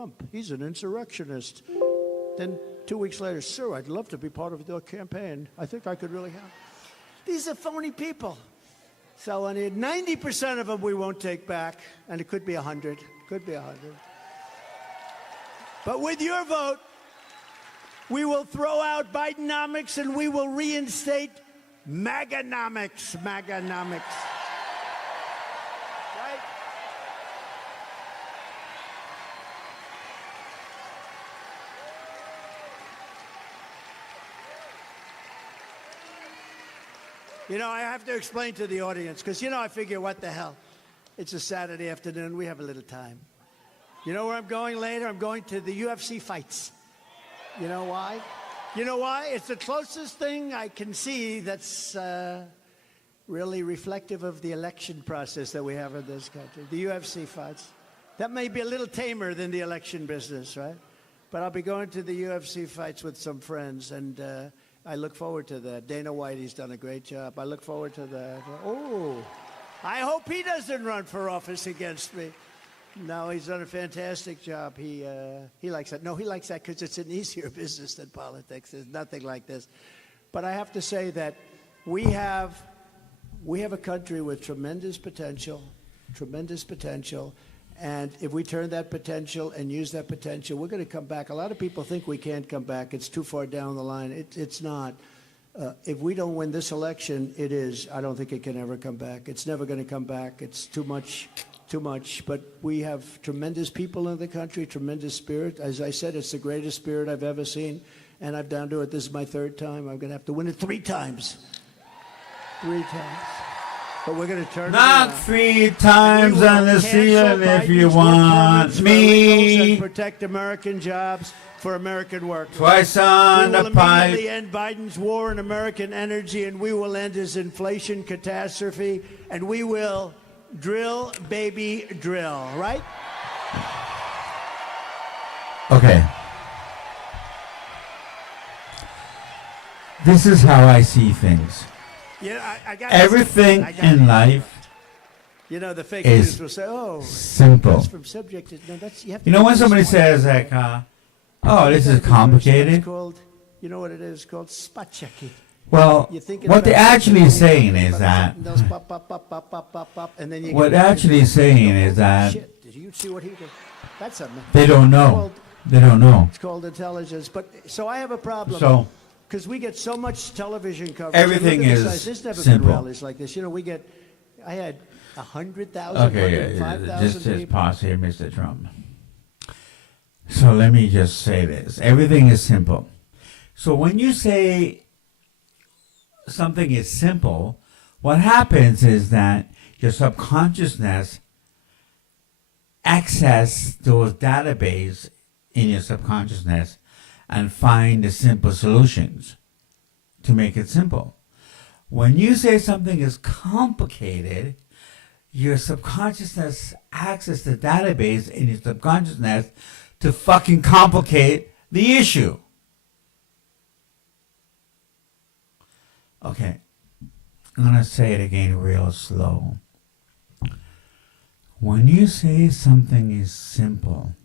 Trump. He's an insurrectionist. Then 2 weeks later, sir, I'd love to be part of your campaign. I think I could really help. These are phony people. So 90% of them we won't take back, and it could be 100. Could be 100. But with your vote, we will throw out Bidenomics and we will reinstate MAGAnomics. MAGAnomics. Right? You know, I have to explain to the audience, because, I figure, what the hell? It's a Saturday afternoon. We have a little time. You know where I'm going later? I'm going to the UFC fights. You know why? You know why? It's the closest thing I can see that's really reflective of the election process that we have in this country. The UFC fights. That may be a little tamer than the election business, right? But I'll be going to the UFC fights with some friends, and I look forward to that. Dana White, he's done a great job. I look forward to that. Oh, I hope he doesn't run for office against me. No, he's done a fantastic job. He likes that. No, he likes that because it's an easier business than politics. There's nothing like this. But I have to say that we have a country with tremendous potential, and if we turn that potential and use that potential, we're going to come back. A lot of people think we can't come back. It's too far down the line. It's not. If we don't win this election, it is. I don't think it can ever come back. It's never going to come back. It's too much. But we have tremendous people in the country, tremendous spirit. As I said, it's the greatest spirit I've ever seen, and I'm down to it. This is my third time. I'm going to have to win it 3 times. 3 times. But we're going to turn Not 3 times on the ceiling if you want me. And protect American jobs for American workers. Twice on the pipe. We will immediately end Biden's war on American energy, and we will end his inflation catastrophe, and we will drill, baby, drill, right? Okay. This is how I see things. Yeah, I got everything in life. The fake news will say, "Oh, simple." That's from subject to, no, that's, you have to when somebody says like, "Oh, this is complicated," it's called, you know what it is? It's called spot checking. Well, what they're actually saying is that. What actually saying is that. Shit, did you see what he did? That's something. They don't know. They don't know. It's called intelligence. But so I have a problem. So. Because we get so much television coverage. Everything is There's never simple. been rallies like this. I had 100,000, Okay, 105,000 just pause here, Mr. Trump. So let me just say this. Everything is simple. So when you say something is simple, what happens is that your subconsciousness access those databases in your subconsciousness and find the simple solutions to make it simple. When you say something is complicated, your subconsciousness access the database in your subconsciousness to fucking complicate the issue. Okay, I'm gonna say it again real slow. When you say something is simple,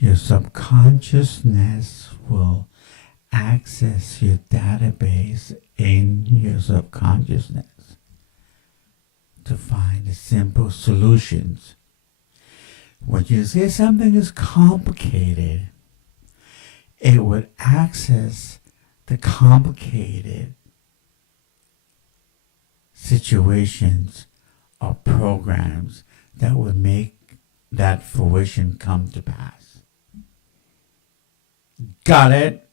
your subconsciousness will access your database in your subconsciousness to find the simple solutions. When you say something is complicated, it would access the complicated situations or programs that would make that fruition come to pass. Got it?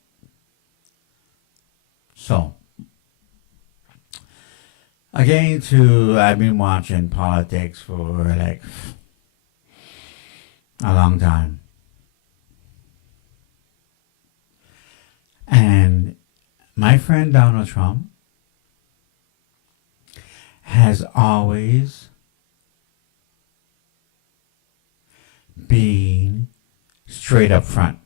So, again, I've been watching politics for like a long time. And my friend Donald Trump has always been straight up front.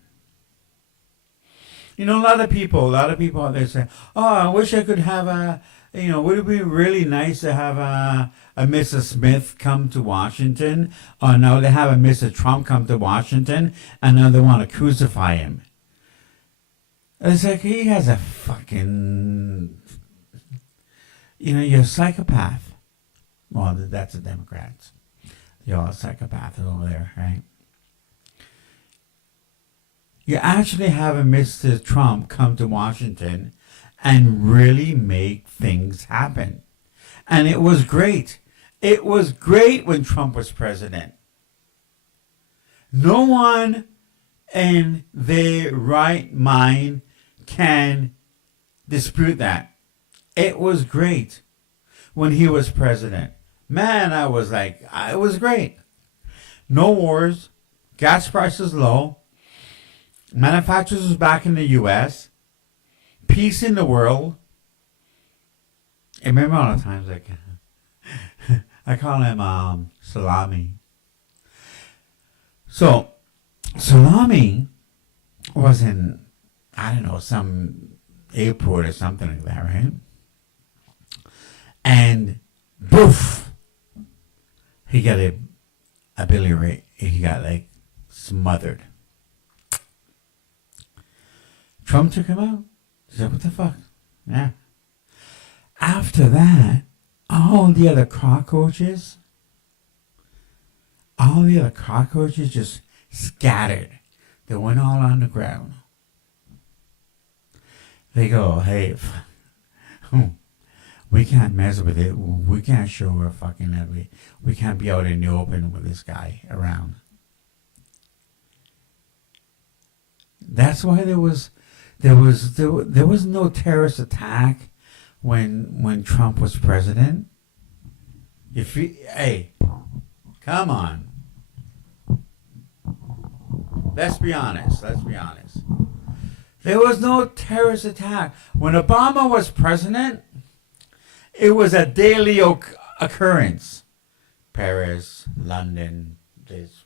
A lot of people out there say, "Oh, I wish I could have would it be really nice to have a Mr. Smith come to Washington? Or no, they have a Mr. Trump come to Washington and now they want to crucify him. It's like he has a fucking, you're a psychopath. Well, that's the Democrats. You're all psychopaths over there, right? You actually have a Mr. Trump come to Washington and really make things happen. And it was great. It was great when Trump was president. No one in their right mind can dispute that. It was great when he was president. Man, I was like, it was great. No wars, gas prices low, manufacturers was back in the U.S., peace in the world. I remember all the times like I call him Salami. So Salami was in, I don't know, some airport or something like that, right? And boof, he got a biliary. He got like smothered. Trump took him out. He said, what the fuck? Yeah. After that, all the other cockroaches just scattered. They went all on the ground. They go, hey, we can't mess with it. We can't show our fucking that we can't be out in the open with this guy around. That's why there was no terrorist attack when Trump was president. Hey, come on. Let's be honest. There was no terrorist attack. When Obama was president, it was a daily occurrence. Paris, London, this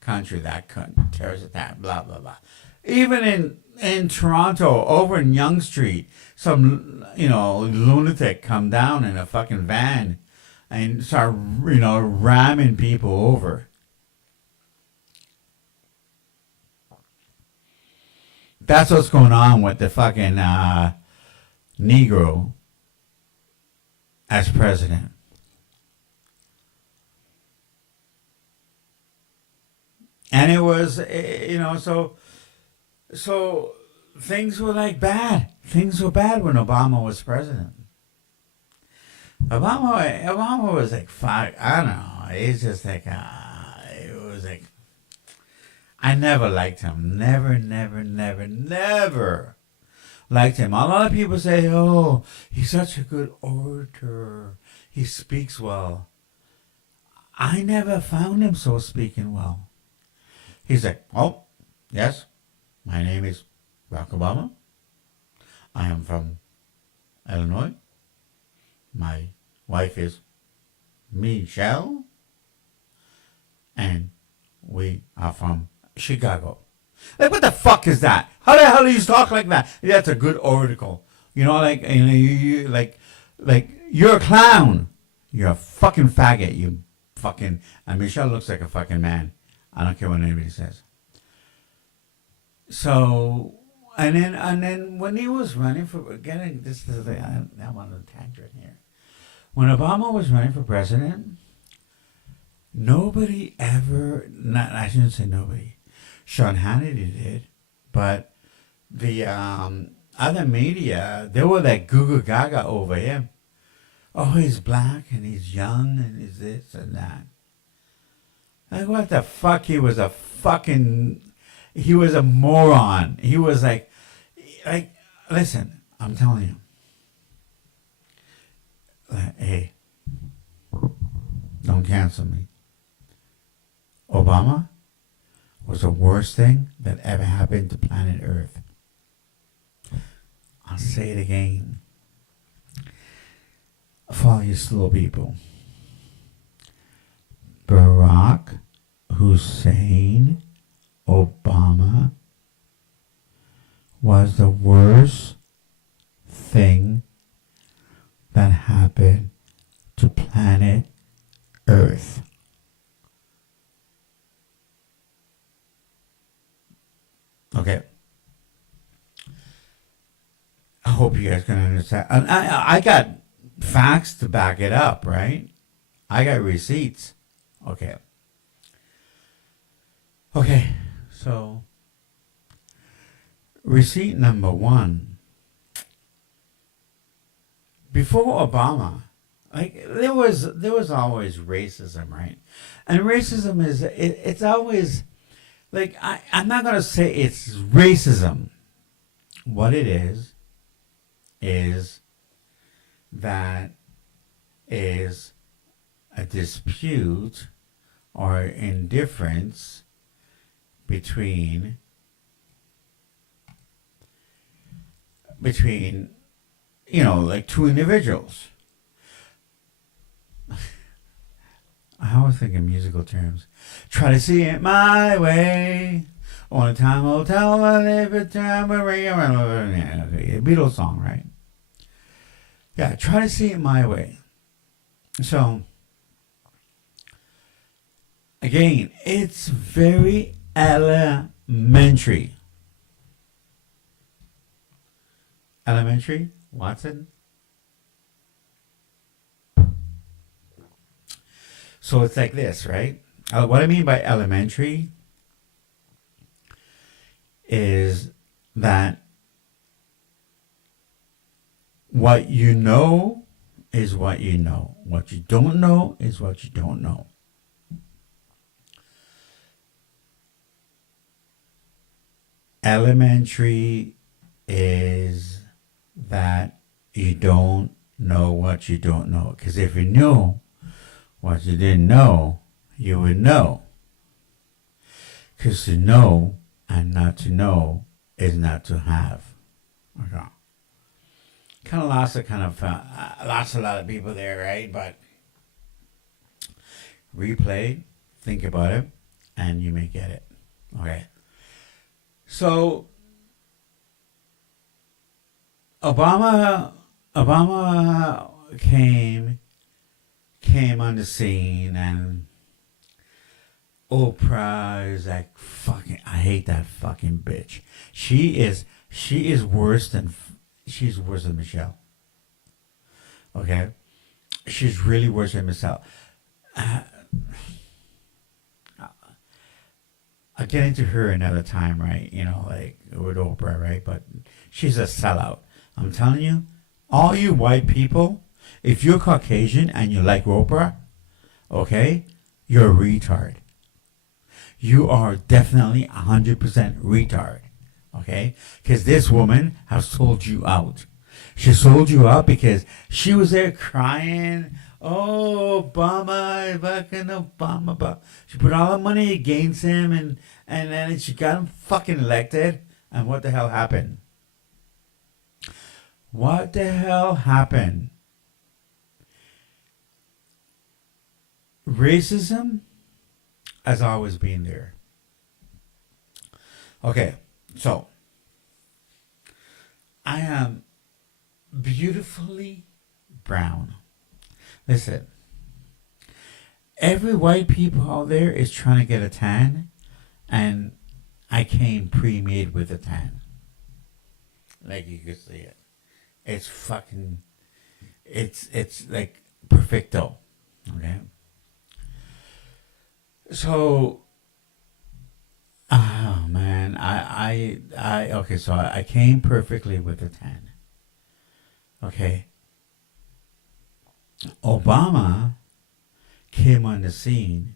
country, that country, terrorist attack, blah, blah, blah. Even in Toronto, over in Yonge Street, some, lunatic come down in a fucking van and start, ramming people over. That's what's going on with the fucking Negro as president. And it was, so things were like bad. Things were bad when Obama was president. Obama was like, fuck, I don't know. It's just like, it was like, I never liked him. Never liked him. A lot of people say, oh, he's such a good orator. He speaks well. I never found him so speaking well. He's like, oh, yes, my name is Barack Obama. I am from Illinois. My wife is Michelle. And we are from Chicago. Like, what the fuck is that? How the hell do you talk like that? That's a good oracle. You you're a clown. You're a fucking faggot. You fucking, and Michelle looks like a fucking man. I don't care what anybody says. So, and then when he was running for, again, this is the, I'm on a tangent here. When Obama was running for president, nobody ever, I shouldn't say nobody, Sean Hannity did, but the other media, they were like Goo Gaga over him. Oh, he's black and he's young and he's this and that. Like, what the fuck? He was a moron. He was like, listen, I'm telling you. Hey, don't cancel me. Obama was the worst thing that ever happened to planet Earth. I'll say it again. For all you slow people. Barack Hussein Obama was the worst thing that happened to planet Earth. Okay. I hope you guys can understand. And I got facts to back it up, right? I got receipts. Okay. Okay. So, receipt number one. Before Obama, like there was always racism, right? And racism is it's always like I'm not gonna say it's racism. What it is that is a dispute or indifference between like two individuals. I always think in musical terms. Try to see it my way. Only time will tell every time we Beatles song, right? Yeah, try to see it my way. So, again, it's very elementary. Elementary, Watson? So it's like this, right? What I mean by elementary is that what you know is what you know. What you don't know is what you don't know. Elementary is that you don't know what you don't know. Because if you knew what you didn't know, you would know. Because to know and not to know is not to have. Okay. Kind of lost a lot of people there, right? But replay, think about it, and you may get it. Okay. So Obama came on the scene, and Oprah is like fucking. I hate that fucking bitch. She's worse than Michelle. Okay, she's really worse than Michelle. I'll get into her another time, right? Like with Oprah, right? But she's a sellout. I'm telling you, all you white people, if you're Caucasian and you like Oprah, okay, you're a retard. You are definitely 100% retard, okay? Because this woman has sold you out. She sold you out because she was there crying, oh, Obama, fucking Obama. She put all the money against him, and then she got him fucking elected. And what the hell happened? What the hell happened? Racism has always been there. Okay, so I am beautifully brown. Listen, every white people out there is trying to get a tan, and I came pre-made with a tan. Like you could see it. It's fucking, it's like perfecto. Okay. So, oh man, okay, so I came perfectly with a tan. Okay. Obama came on the scene,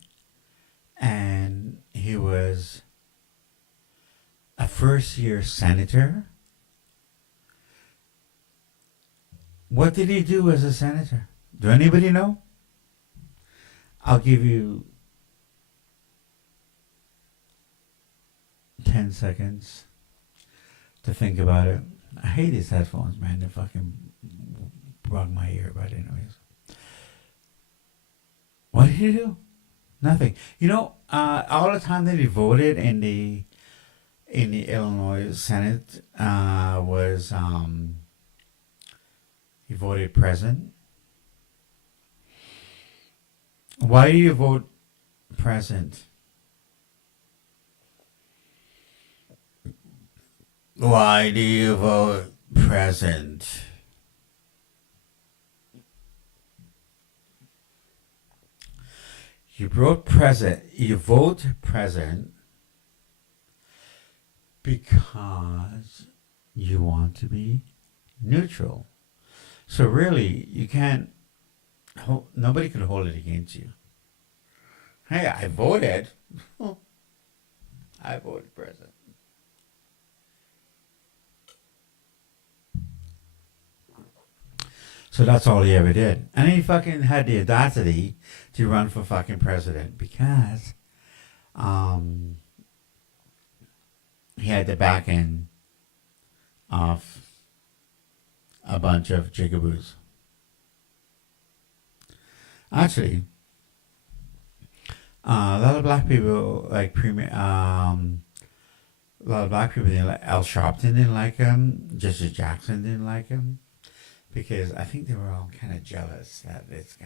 and he was a first-year senator. What did he do as a senator? Do anybody know? I'll give you 10 seconds to think about it. I hate these headphones, man. They fucking bug my ear, but anyways. What did he do? Nothing. All the time that he voted in the Illinois Senate was You voted present. Why do you vote present? Why do you vote present? You vote present. You vote present because you want to be neutral. So really, you can't. Nobody can hold it against you. Hey, I voted. I voted present. So that's all he ever did. And he fucking had the audacity to run for fucking president because he had the back end of a bunch of jigaboos. Actually, a lot of black people like a lot of black people didn't like Al Sharpton didn't like him. Jesse Jackson didn't like him because I think they were all kind of jealous that this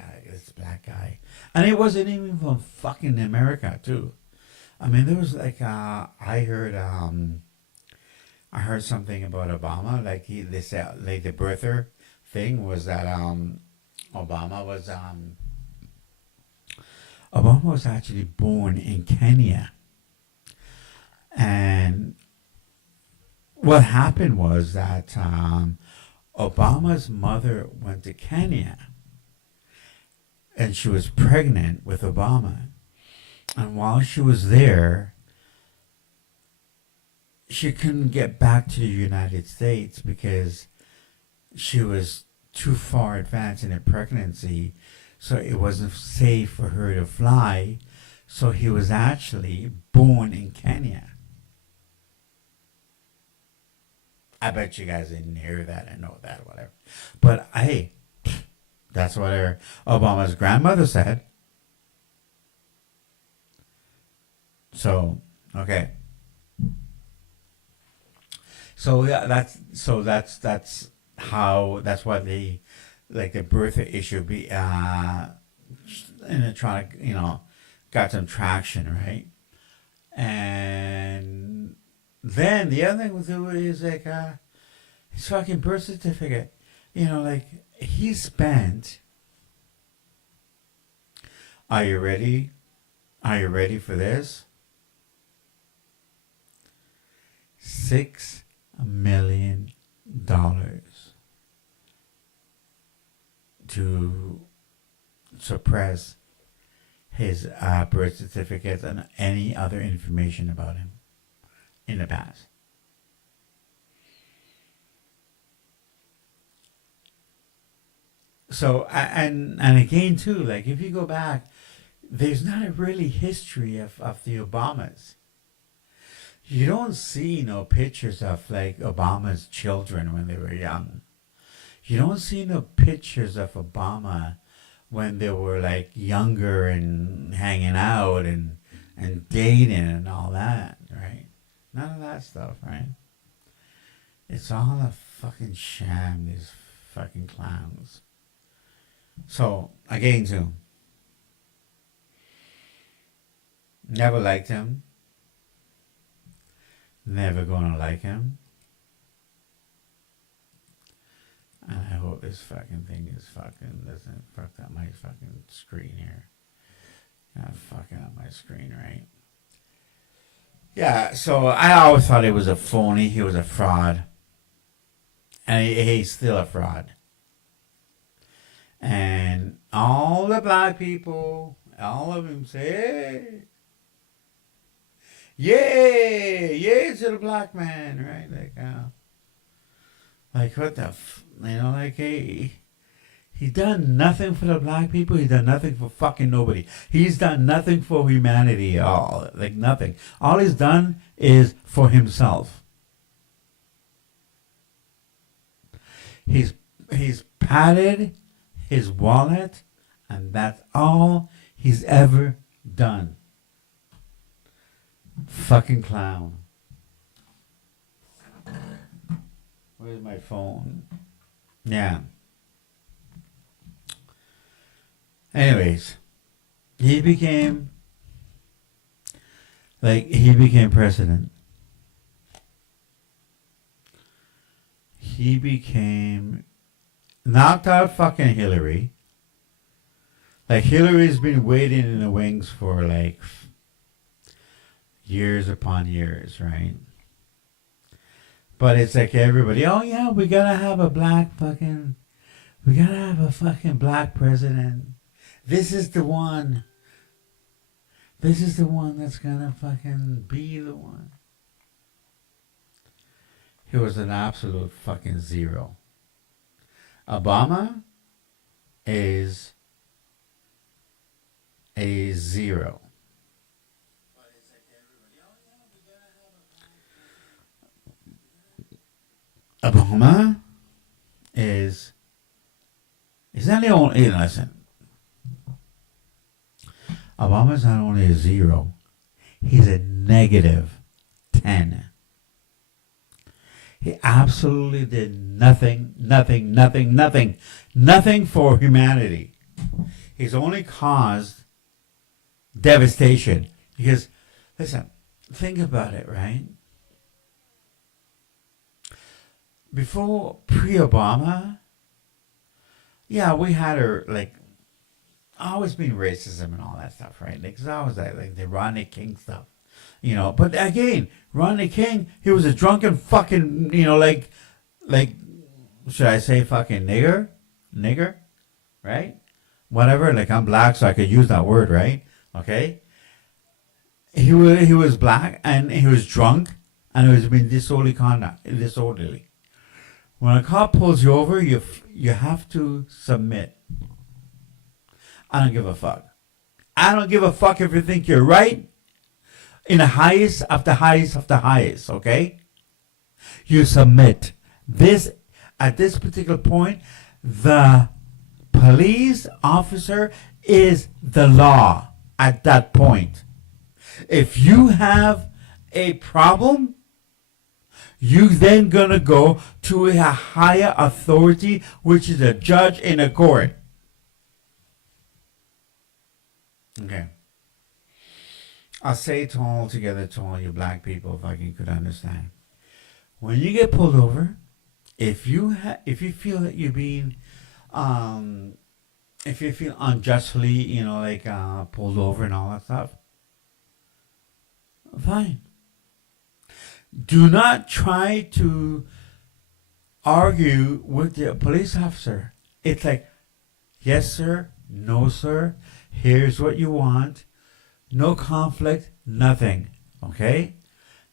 black guy, and it wasn't even from fucking America too. I mean, there was like I heard something about Obama. Like they said, like the birther thing was that Obama was actually born in Kenya, and what happened was that Obama's mother went to Kenya, and she was pregnant with Obama, and while she was there, she couldn't get back to the United States because she was too far advanced in her pregnancy, so it wasn't safe for her to fly. So he was actually born in Kenya. I bet you guys didn't hear that and know that, whatever. But hey, that's what Obama's grandmother said. So, okay. So yeah, that's what the birther issue be electronic, got some traction, right? And then the other thing with it is like his fucking birth certificate, like he spent. Are you ready? Are you ready for this? $6 million to suppress his birth certificates and any other information about him in the past. So, and again too, like if you go back, there's not a really history of the Obamas. You don't see no pictures of like Obama's children when they were young. You don't see no pictures of Obama when they were like younger and hanging out and dating and all that, right? None of that stuff, right? It's all a fucking sham, these fucking clowns. So, again too, never liked him. Never gonna like him. And I hope this fucking thing is doesn't fuck up my fucking screen here. Not fucking up my screen, right? Yeah, so I always thought he was a phony. He was a fraud. And he's still a fraud. And all the black people, all of them say, hey, yeah to the black man, right? Like what the, like, hey, he done nothing for the black people. He done nothing for fucking nobody. He's done nothing for humanity at all. Like nothing. All he's done is for himself. He's padded his wallet, and that's all he's ever done. Fucking clown. Where's my phone? Yeah. Anyways, he became president. He became knocked out fucking Hillary. Like Hillary's been waiting in the wings for like years upon years, right? But it's like everybody, oh yeah, we gotta have a fucking black president. This is the one. This is the one that's gonna fucking be the one. He was an absolute fucking zero. Obama is a zero. Obama is not the only, listen, Obama's not only a zero, he's a negative 10. He absolutely did nothing for humanity. He's only caused devastation. Because, listen, think about it, right? Before, pre-Obama, yeah, we had her, like, always been racism and all that stuff, right? Like, it's always like the Rodney King stuff, you know. But again, Rodney King, he was a drunken fucking, you know, like, should I say fucking nigger, right? Whatever. Like, I'm black, so I could use that word, right? Okay. He was black and he was drunk and he was being disorderly. When a cop pulls you over, you have to submit. I don't give a fuck. I don't give a fuck if you think you're right in the highest of the highest of the highest, okay? You submit. At this particular point, the police officer is the law at that point. If you have a problem, you then gonna go to a higher authority, which is a judge in a court. Okay. I'll say it all together to all you black people, if I could understand. When you get pulled over, if you feel that you're being, if you feel unjustly, you know, like pulled over and all that stuff, fine. Do not try to argue with the police officer. It's like, yes, sir, no, sir, here's what you want. No conflict, nothing. Okay?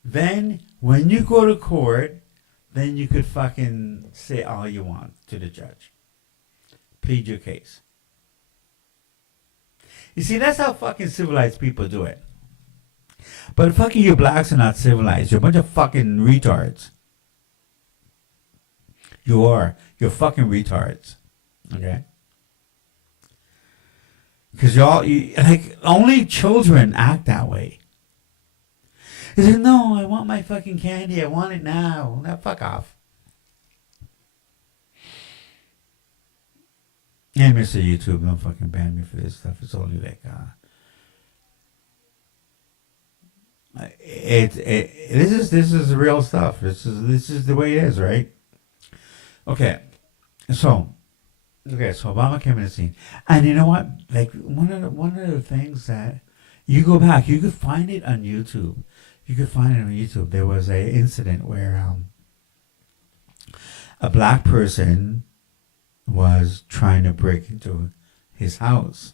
Then, when you go to court, then you could fucking say all you want to the judge. Plead your case. You see, that's how fucking civilized people do it. But fucking you blacks are not civilized. You're a bunch of fucking retards. You are. You're fucking retards. Okay? Because like, only children act that way. They say, no, I want my fucking candy. I want it now. Now, fuck off. Hey, Mr. YouTube, don't fucking ban me for this stuff. It's only like, this is real stuff. This is the way it is, right? Okay. So Obama came in the scene, and you know what? Like one of the things that you go back, you could find it on YouTube. There was a incident where a black person was trying to break into his house.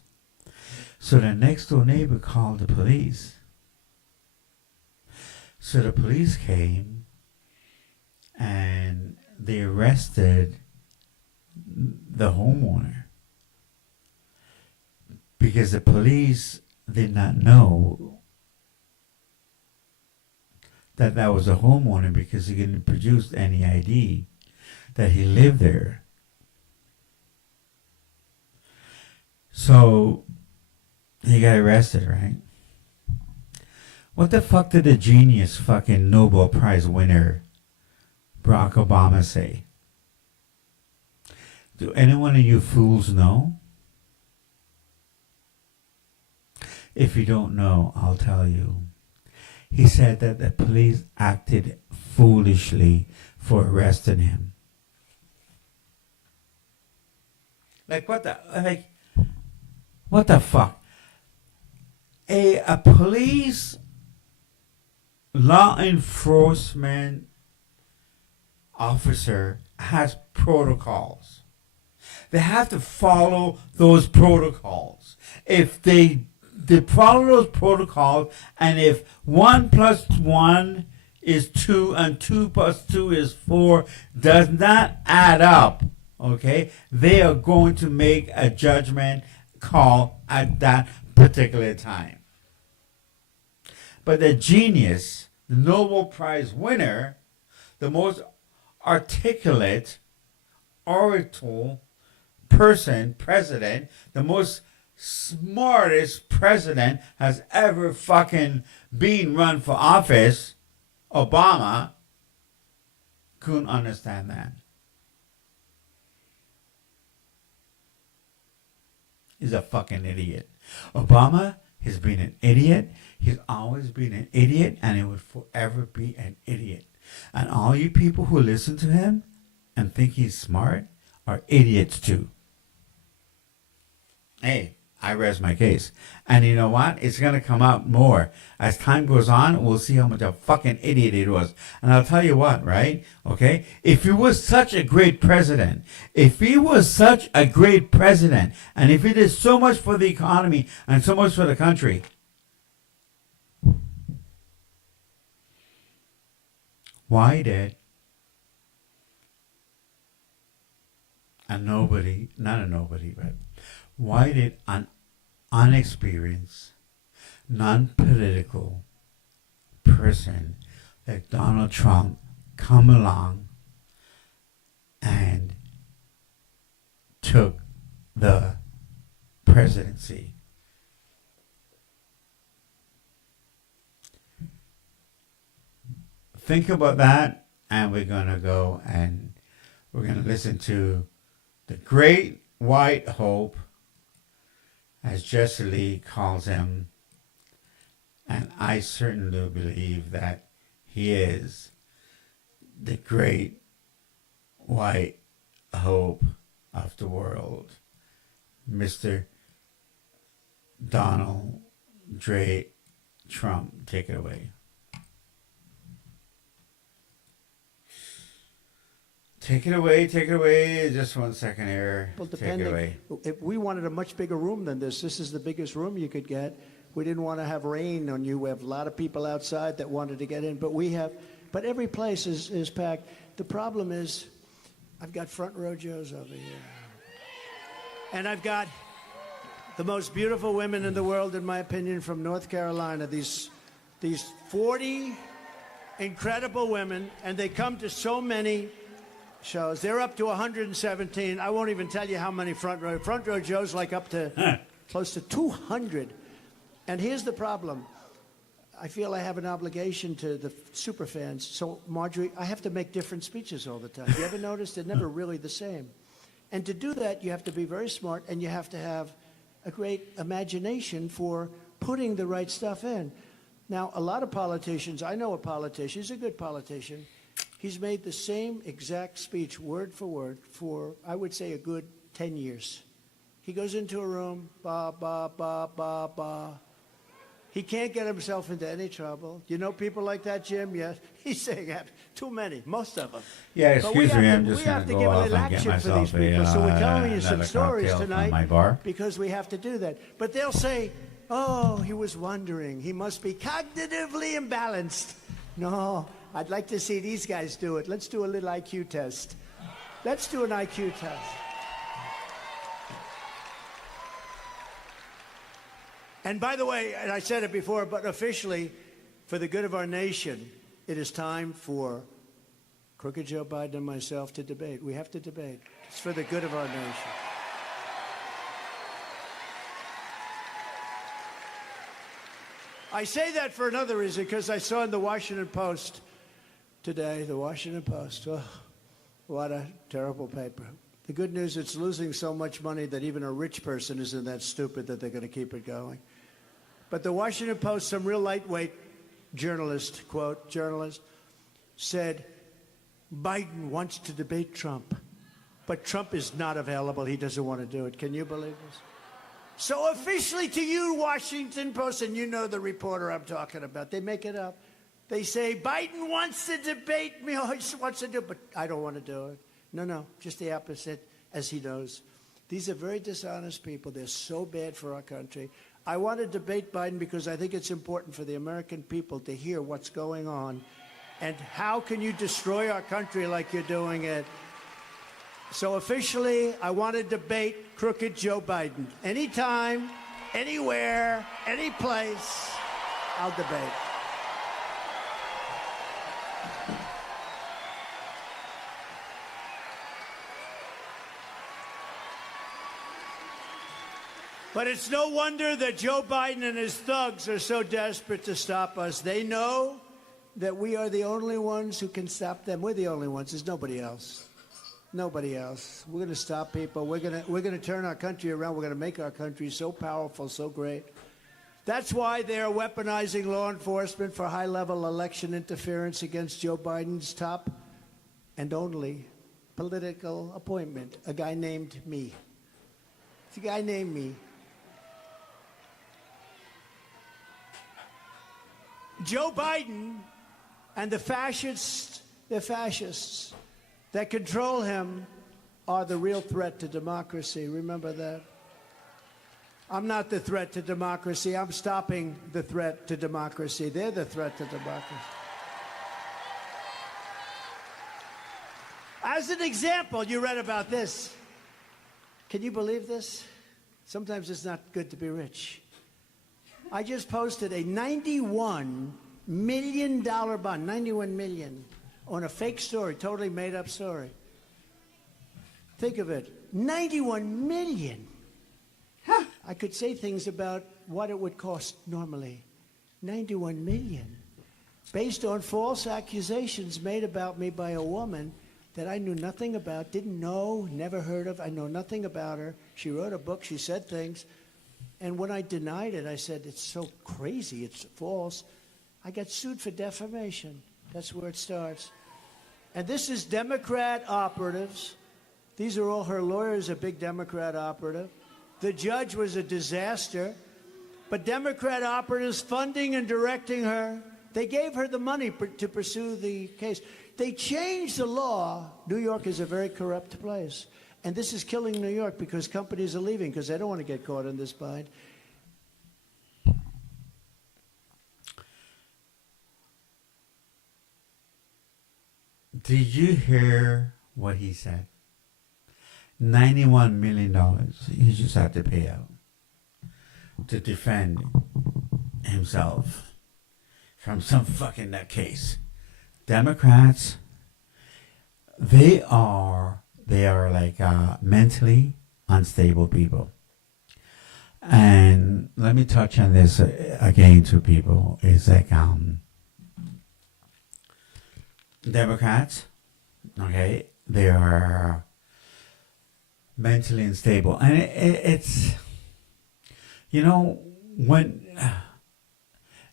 So the next door neighbor called the police. So the police came and they arrested the homeowner because the police did not know that was a homeowner because he didn't produce any ID that he lived there. So he got arrested, right? What the fuck did the genius fucking Nobel Prize winner Barack Obama say? Do any one of you fools know? If you don't know, I'll tell you. He said that the police acted foolishly for arresting him. What the fuck? A police law enforcement officer has protocols. They have to follow those protocols. If they follow those protocols, and if 1 + 1 is 2 and 2 + 2 is 4 does not add up, okay, they are going to make a judgment call at that particular time. But the genius, the Nobel Prize winner, the most articulate, oratorial president, the most smartest president has ever fucking been run for office, Obama, couldn't understand that. He's a fucking idiot. Obama has been an idiot. He's always been an idiot, and he would forever be an idiot. And all you people who listen to him and think he's smart are idiots too. Hey, I rest my case. And you know what? It's going to come out more. As time goes on, we'll see how much a fucking idiot he was. And I'll tell you what, right? Okay? If he was such a great president, and if he did so much for the economy and so much for the country, why did why did an unexperienced, non-political person like Donald Trump come along and took the presidency? Think about that, and we're going to go and we're going to listen to the Great White Hope, as Jesse Lee calls him, and I certainly believe that he is the great white hope of the world, Mr. Donald J. Trump. Take it away. Take it away. Just 1 second here. Well, Take it away. If we wanted a much bigger room than this is the biggest room you could get. We didn't want to have rain on you. We have a lot of people outside that wanted to get in, but every place is packed. The problem is, I've got front row Joes over here. And I've got the most beautiful women in the world, in my opinion, from North Carolina. These 40 incredible women, and they come to so many shows. They're up to 117. I won't even tell you how many front row Joes, like up to close to 200. And here's the problem. I feel I have an obligation to the super fans. So, Marjorie, I have to make different speeches all the time. You ever notice they're never really the same? And to do that, you have to be very smart, and you have to have a great imagination for putting the right stuff in. Now, a lot of politicians, I know a politician, he's a good politician. He's made the same exact speech, word for word, for, I would say, a good 10 years. He goes into a room, ba, ba, ba, ba, ba. He can't get himself into any trouble. You know people like that, Jim? Yes. He's saying that. Too many, most of them. Yeah, excuse me, I'm just going to go off and get myself so we're telling you some another stories cocktail tonight from my bar. because we have to do that. But they'll say, oh, he was wondering. He must be cognitively imbalanced. No, I'd like to see these guys do it. Let's do a little IQ test. Let's do an IQ test. And by the way, and I said it before, but officially, for the good of our nation, it is time for Crooked Joe Biden and myself to debate. We have to debate. It's for the good of our nation. I say that for another reason, because I saw in the Washington Post today, the Washington Post, oh, what a terrible paper. The good news, it's losing so much money that even a rich person isn't that stupid that they're going to keep it going. But the Washington Post, some real lightweight journalist, quote, journalist, said, Biden wants to debate Trump, but Trump is not available. He doesn't want to do it. Can you believe this? So officially to you, Washington Post, and you know the reporter I'm talking about, they make it up. They say, Biden wants to debate me. Oh, he just wants to do it, but I don't want to do it. No, just the opposite, as he knows. These are very dishonest people. They're so bad for our country. I want to debate Biden because I think it's important for the American people to hear what's going on and how can you destroy our country like you're doing it. So officially, I want to debate crooked Joe Biden. Anytime, anywhere, any place, I'll debate. But it's no wonder that Joe Biden and his thugs are so desperate to stop us. They know that we are the only ones who can stop them. We're the only ones. There's nobody else. Nobody else. We're going to stop people. We're going to turn our country around. We're going to make our country so powerful, so great. That's why they're weaponizing law enforcement for high-level election interference against Joe Biden's top and only political appointment, a guy named me. It's a guy named me. Joe Biden and the fascists that control him are the real threat to democracy. Remember that. I'm not the threat to democracy. I'm stopping the threat to democracy. They're the threat to democracy. As an example, you read about this. Can you believe this? Sometimes it's not good to be rich. I just posted a $91 million bond, $91 million, on a fake story, totally made up story. Think of it, $91 million. I could say things about what it would cost normally. $91 million. Based on false accusations made about me by a woman that I knew nothing about, didn't know, never heard of. I know nothing about her. She wrote a book, she said things. And when I denied it, I said, it's so crazy, it's false. I got sued for defamation. That's where it starts. And this is Democrat operatives. These are all her lawyers, a big Democrat operative. The judge was a disaster. But Democrat operatives funding and directing her, they gave her the money to pursue the case. They changed the law. New York is a very corrupt place. And this is killing New York because companies are leaving because they don't want to get caught in this bind. Did you hear what he said? $91 million he just had to pay out to defend himself from some fucking nutcase. Democrats, they are like mentally unstable people. And let me touch on this again to people. It's like Democrats, okay, they are mentally unstable. And it's, you know, when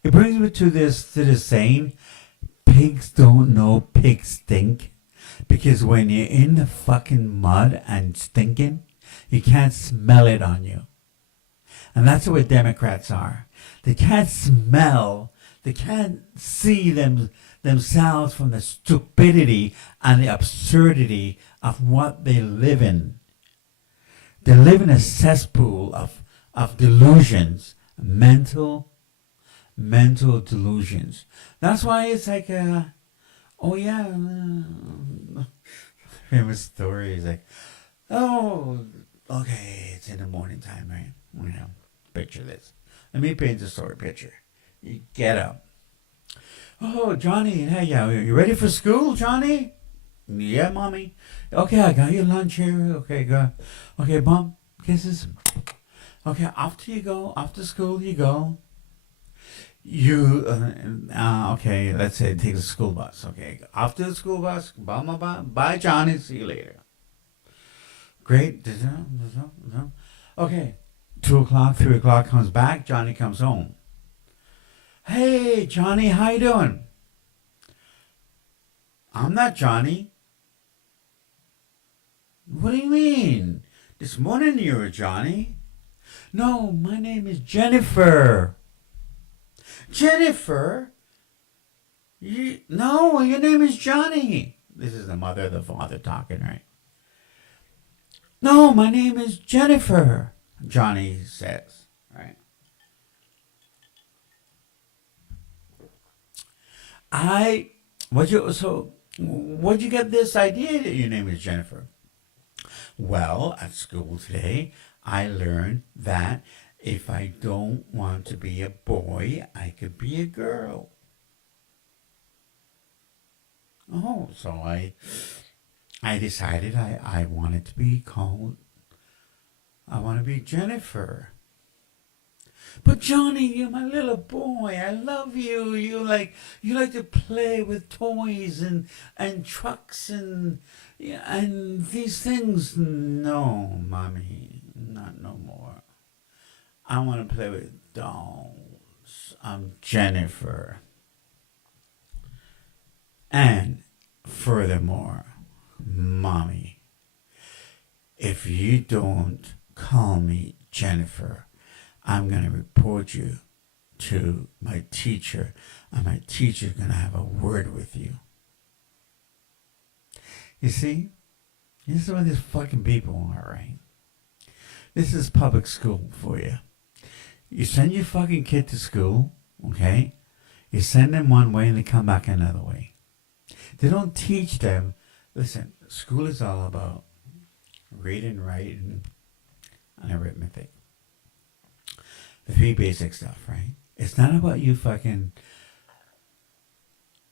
it brings me to this saying, pigs don't know pigs stink. Because when you're in the fucking mud and stinking, you can't smell it on you. And that's what Democrats are. They can't smell, they can't see themselves from the stupidity and the absurdity of what they live in. They live in a cesspool of delusions, mental delusions. That's why it's like oh yeah, famous story is like, oh, okay, it's in the morning time, right? You know, picture this. Let me paint the story picture. You get up. Oh, Johnny, hey, yeah, you ready for school, Johnny? Yeah, mommy. Okay, I got your lunch here. Okay, go. Okay, mom, kisses. Okay, after you go, after school you go. You, okay, let's say take the school bus. Okay, after the school bus, bye, Johnny, see you later. Great. Okay, 2 o'clock, 3 o'clock comes back, Johnny comes home. Hey, Johnny, how you doing? I'm not Johnny. What do you mean? This morning you were Johnny. No, my name is Jennifer. Jennifer? No, your name is Johnny. This is the mother of the father talking, right? No, my name is Jennifer, Johnny says, right? What'd you get this idea that your name is Jennifer? Well, at school today, I learned that if I don't want to be a boy, I could be a girl. Oh, so I decided I wanted to be called, I want to be Jennifer. But Johnny, you're my little boy. I love you. You like to play with toys and trucks and these things. No, mommy, not no more. I want to play with dolls. I'm Jennifer. And furthermore, mommy, if you don't call me Jennifer, I'm going to report you to my teacher, and my teacher's going to have a word with you. You see? This is what these fucking people are, right? This is public school for you. You send your fucking kid to school, okay? You send them one way and they come back another way. They don't teach them. Listen, school is all about reading, writing, and arithmetic. The three basic stuff, right? It's not about you fucking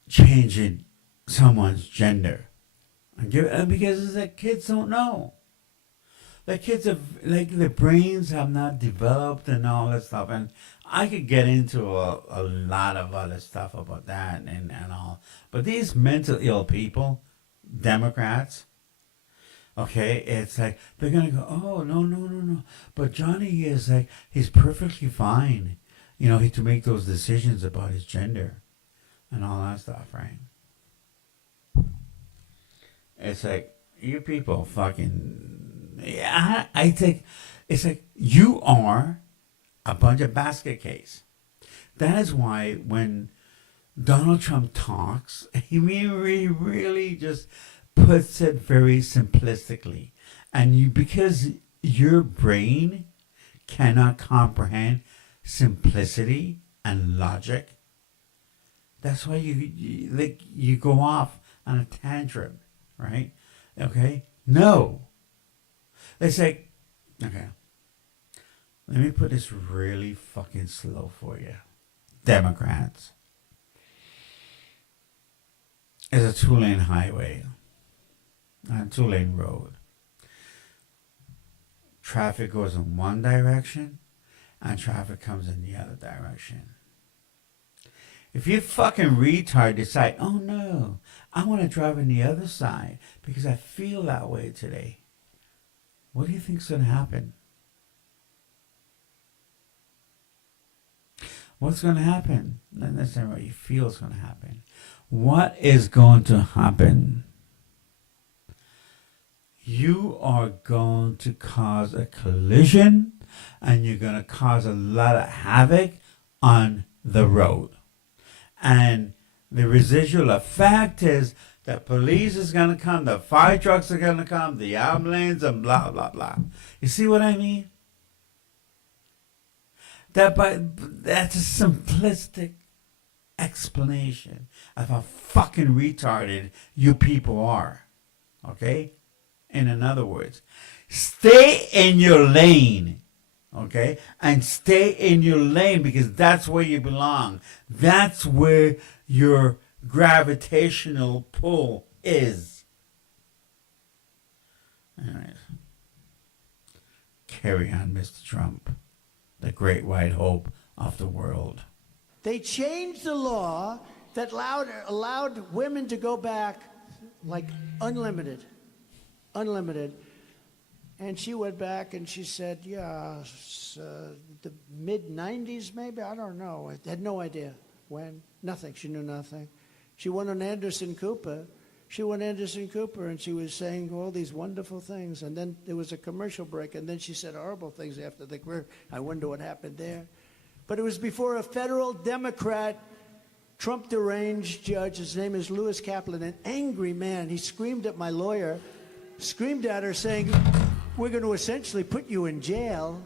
changing someone's gender. Because it's like kids don't know. The kids have, like, their brains have not developed and all that stuff. And I could get into a lot of other stuff about that and all. But these mental ill people, Democrats, okay, it's like they're gonna go, oh no. But Johnny is like, he's perfectly fine, to make those decisions about his gender and all that stuff, right? It's like, you people fucking, yeah, I think it's like you are a bunch of basket case. That is why when Donald Trump talks, he really just puts it very simplistically. And because your brain cannot comprehend simplicity and logic, that's why you go off on a tantrum, right? Okay? No. They say, okay, let me put this really fucking slow for you. Democrats. It's a 2-lane highway. A 2-lane road. Traffic goes in one direction and traffic comes in the other direction. If you fucking retard decide, oh no, I want to drive on the other side because I feel that way today, what do you think's going to happen? What's going to happen? Not necessarily what you feel is going to happen. What is going to happen? You are going to cause a collision and you're going to cause a lot of havoc on the road. And the residual effect is the police is going to come, the fire trucks are going to come, the ambulance, and blah, blah, blah. You see what I mean? That's a simplistic explanation of how fucking retarded you people are. Okay? And in other words, stay in your lane. Okay? And stay in your lane because that's where you belong. That's where your gravitational pull is. Anyways. Carry on, Mr. Trump. The great white hope of the world. They changed the law that allowed women to go back like unlimited. And she went back and she said, yeah, the mid-90s maybe? I don't know. I had no idea when. Nothing. She knew nothing. She went on Anderson Cooper. She went Anderson Cooper and she was saying all these wonderful things. And then there was a commercial break. And then she said horrible things after the career. I wonder what happened there. But it was before a federal Democrat, Trump deranged judge. His name is Lewis Kaplan, an angry man. He screamed at my lawyer, screamed at her saying, we're going to essentially put you in jail,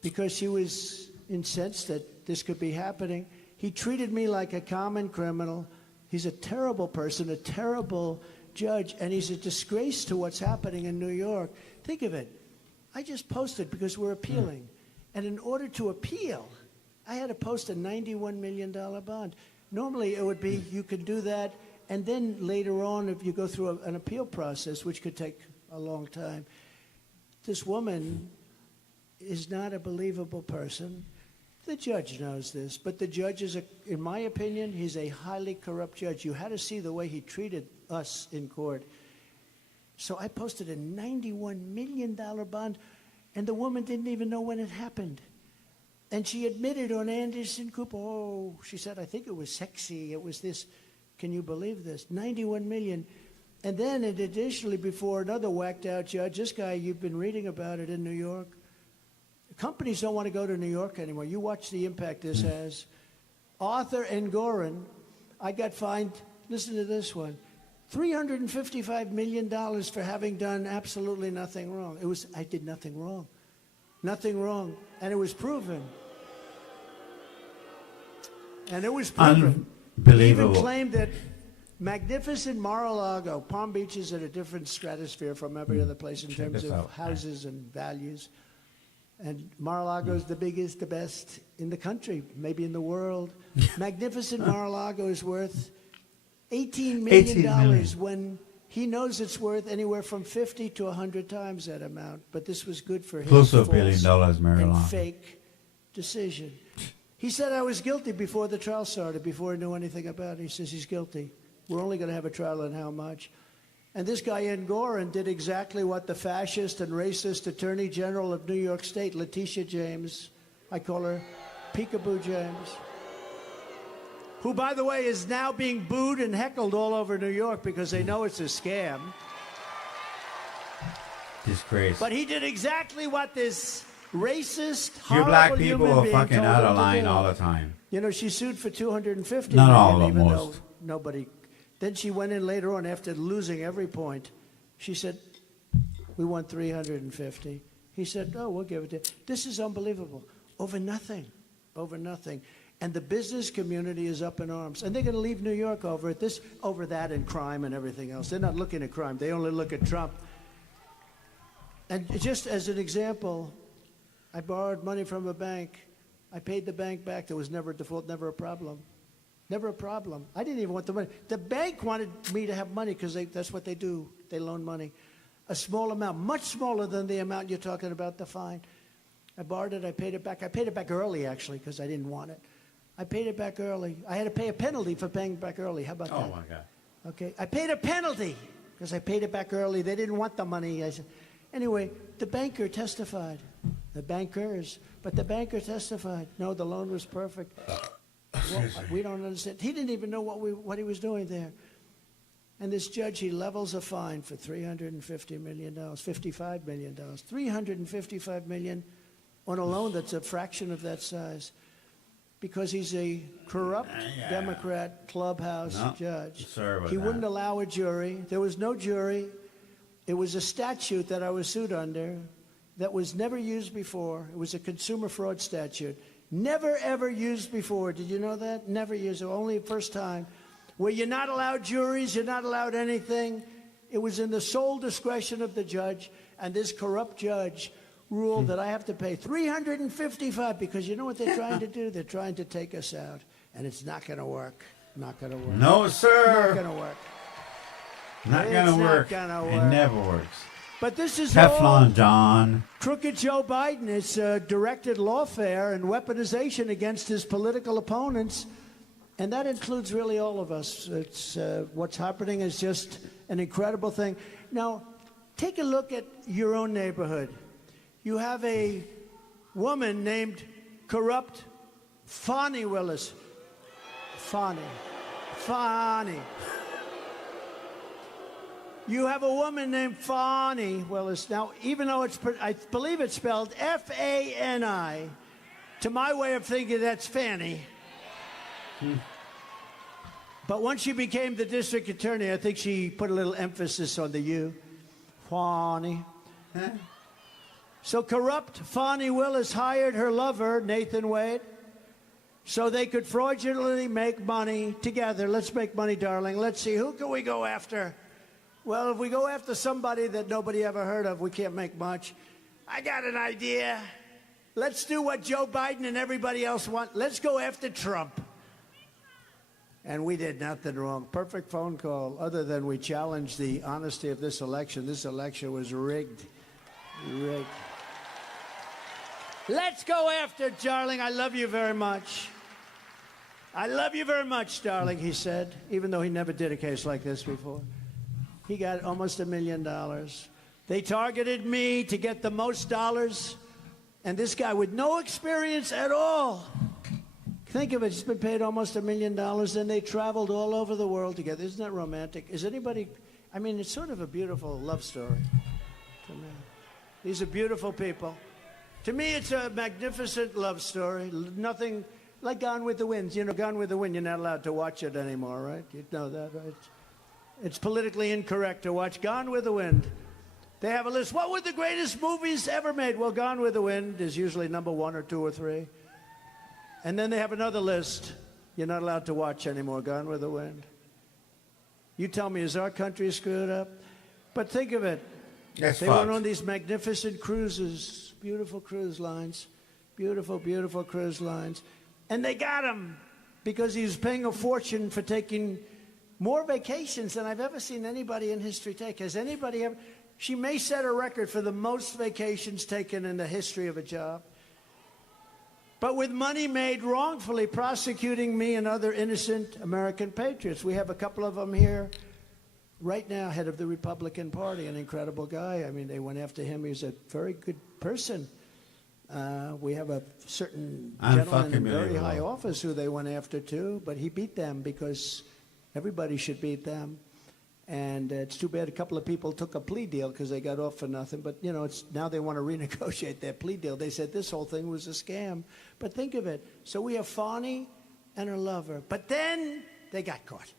because she was incensed that this could be happening. He treated me like a common criminal. He's a terrible person, a terrible judge, and he's a disgrace to what's happening in New York. Think of it. I just posted because we're appealing. And in order to appeal, I had to post a $91 million bond. Normally it would be you could do that, and then later on, if you go through an appeal process, which could take a long time. This woman is not a believable person. The judge knows this, but the judge is, in my opinion, he's a highly corrupt judge. You had to see the way he treated us in court. So I posted a $91 million bond, and the woman didn't even know when it happened. And she admitted on Anderson Cooper, oh, she said, I think it was sexy, it was this. Can you believe this? 91 million. And then additionally, before another whacked out judge, this guy, you've been reading about it in New York. Companies don't want to go to New York anymore. You watch the impact this has. Arthur and Gorin, I got fined, listen to this one, $355 million for having done absolutely nothing wrong. I did nothing wrong. Nothing wrong. And it was proven. And it was proven. Unbelievable. He even claimed that magnificent Mar-a-Lago, Palm Beach is at a different stratosphere from every other place in terms of houses and values. And Mar-a-Lago is the biggest, the best in the country, maybe in the world. Magnificent Mar-a-Lago is worth $18 million when he knows it's worth anywhere from 50 to 100 times that amount. But this was good for him. Close to $1 billion, Mar-a-Lago. And fake decision. He said I was guilty before the trial started, before he knew anything about it. He says he's guilty. We're only going to have a trial on how much. And this guy, Gorin, did exactly what the fascist and racist Attorney General of New York State, Letitia James, I call her Peekaboo James, who, by the way, is now being booed and heckled all over New York because they know it's a scam. Disgrace. But he did exactly what this racist, You horrible black people human are being fucking told out him of to line do. all the time. You know, she sued for $250 Not million, all, even though most. nobody. Then she went in later on after losing every point. She said, we won 350. He said, no, we'll give it to you. This is unbelievable. Over nothing. Over nothing. And the business community is up in arms. And they're going to leave New York over it. Over that and crime and everything else. They're not looking at crime. They only look at Trump. And just as an example, I borrowed money from a bank. I paid the bank back. There was never a default, never a problem. Never a problem. I didn't even want the money. The bank wanted me to have money because that's what they do. They loan money. A small amount, much smaller than the amount you're talking about, the fine. I borrowed it. I paid it back. I paid it back early, actually, because I didn't want it. I paid it back early. I had to pay a penalty for paying back early. How about that? Oh, my God. Okay. I paid a penalty because I paid it back early. They didn't want the money. I said, anyway, the banker testified. The bankers. But the banker testified. No, the loan was perfect. Well, we don't understand. He didn't even know what he was doing there. And this judge, he levels a fine for $350 million, $55 million, $355 million on a loan that's a fraction of that size because he's a corrupt Democrat clubhouse judge. He wouldn't allow a jury. There was no jury. It was a statute that I was sued under that was never used before. It was a consumer fraud statute. Never, ever used before. Did you know that? Never used. Only first time. Where you're not allowed juries, you're not allowed anything. It was in the sole discretion of the judge, and this corrupt judge ruled that I have to pay $355 because you know what they're trying to do? They're trying to take us out, and it's not going to work. Not going to work. No, sir. Not going to work. Not going to work. Not gonna It work. never works. But this is Teflon, all John. crooked Joe Biden. It's directed lawfare and weaponization against his political opponents. And that includes really all of us. It's what's happening is just an incredible thing. Now, take a look at your own neighborhood. You have a woman named corrupt Fani Willis. Fani. You have a woman named Fani Willis. Now, even though I believe it's spelled F-A-N-I, to my way of thinking, that's Fanny. But once she became the district attorney, I think she put a little emphasis on the U. Fani. So corrupt Fani Willis hired her lover, Nathan Wade, so they could fraudulently make money together. Let's make money, darling. Let's see, who can we go after? Well, if we go after somebody that nobody ever heard of, we can't make much. I got an idea. Let's do what Joe Biden and everybody else want. Let's go after Trump. And we did nothing wrong. Perfect phone call, other than we challenged the honesty of this election. This election was rigged. Rigged. Let's go after, darling. I love you very much. I love you very much, darling, he said, even though he never did a case like this before. He got almost $1 million. They targeted me to get the most dollars, and this guy with no experience at all. Think of it, he's been paid almost $1 million, and they traveled all over the world together. Isn't that romantic? Is anybody, I mean, it's sort of a beautiful love story to me. These are beautiful people. To me, it's a magnificent love story. Nothing like Gone with the Wind. You know, Gone with the Wind, you're not allowed to watch it anymore, right? You know that, right? It's politically incorrect to watch Gone with the Wind. They have a list. What were the greatest movies ever made? Well, Gone with the Wind is usually number 1 or 2 or 3. And then they have another list you're not allowed to watch anymore, Gone with the Wind. You tell me, is our country screwed up? But think of it. They went on these magnificent cruises, beautiful cruise lines, beautiful, beautiful cruise lines. And they got him because he was paying a fortune for taking more vacations than I've ever seen anybody in history take. Has anybody ever? She may set a record for the most vacations taken in the history of a job. But with money made wrongfully, prosecuting me and other innocent American patriots. We have a couple of them here right now, head of the Republican Party, an incredible guy. I mean, they went after him. He's a very good person. We have a certain gentleman in very high office who they went after too, but he beat them because everybody should beat them. And it's too bad a couple of people took a plea deal because they got off for nothing. But, you know, now they want to renegotiate their plea deal. They said this whole thing was a scam. But think of it. So we have Fani and her lover. But then they got caught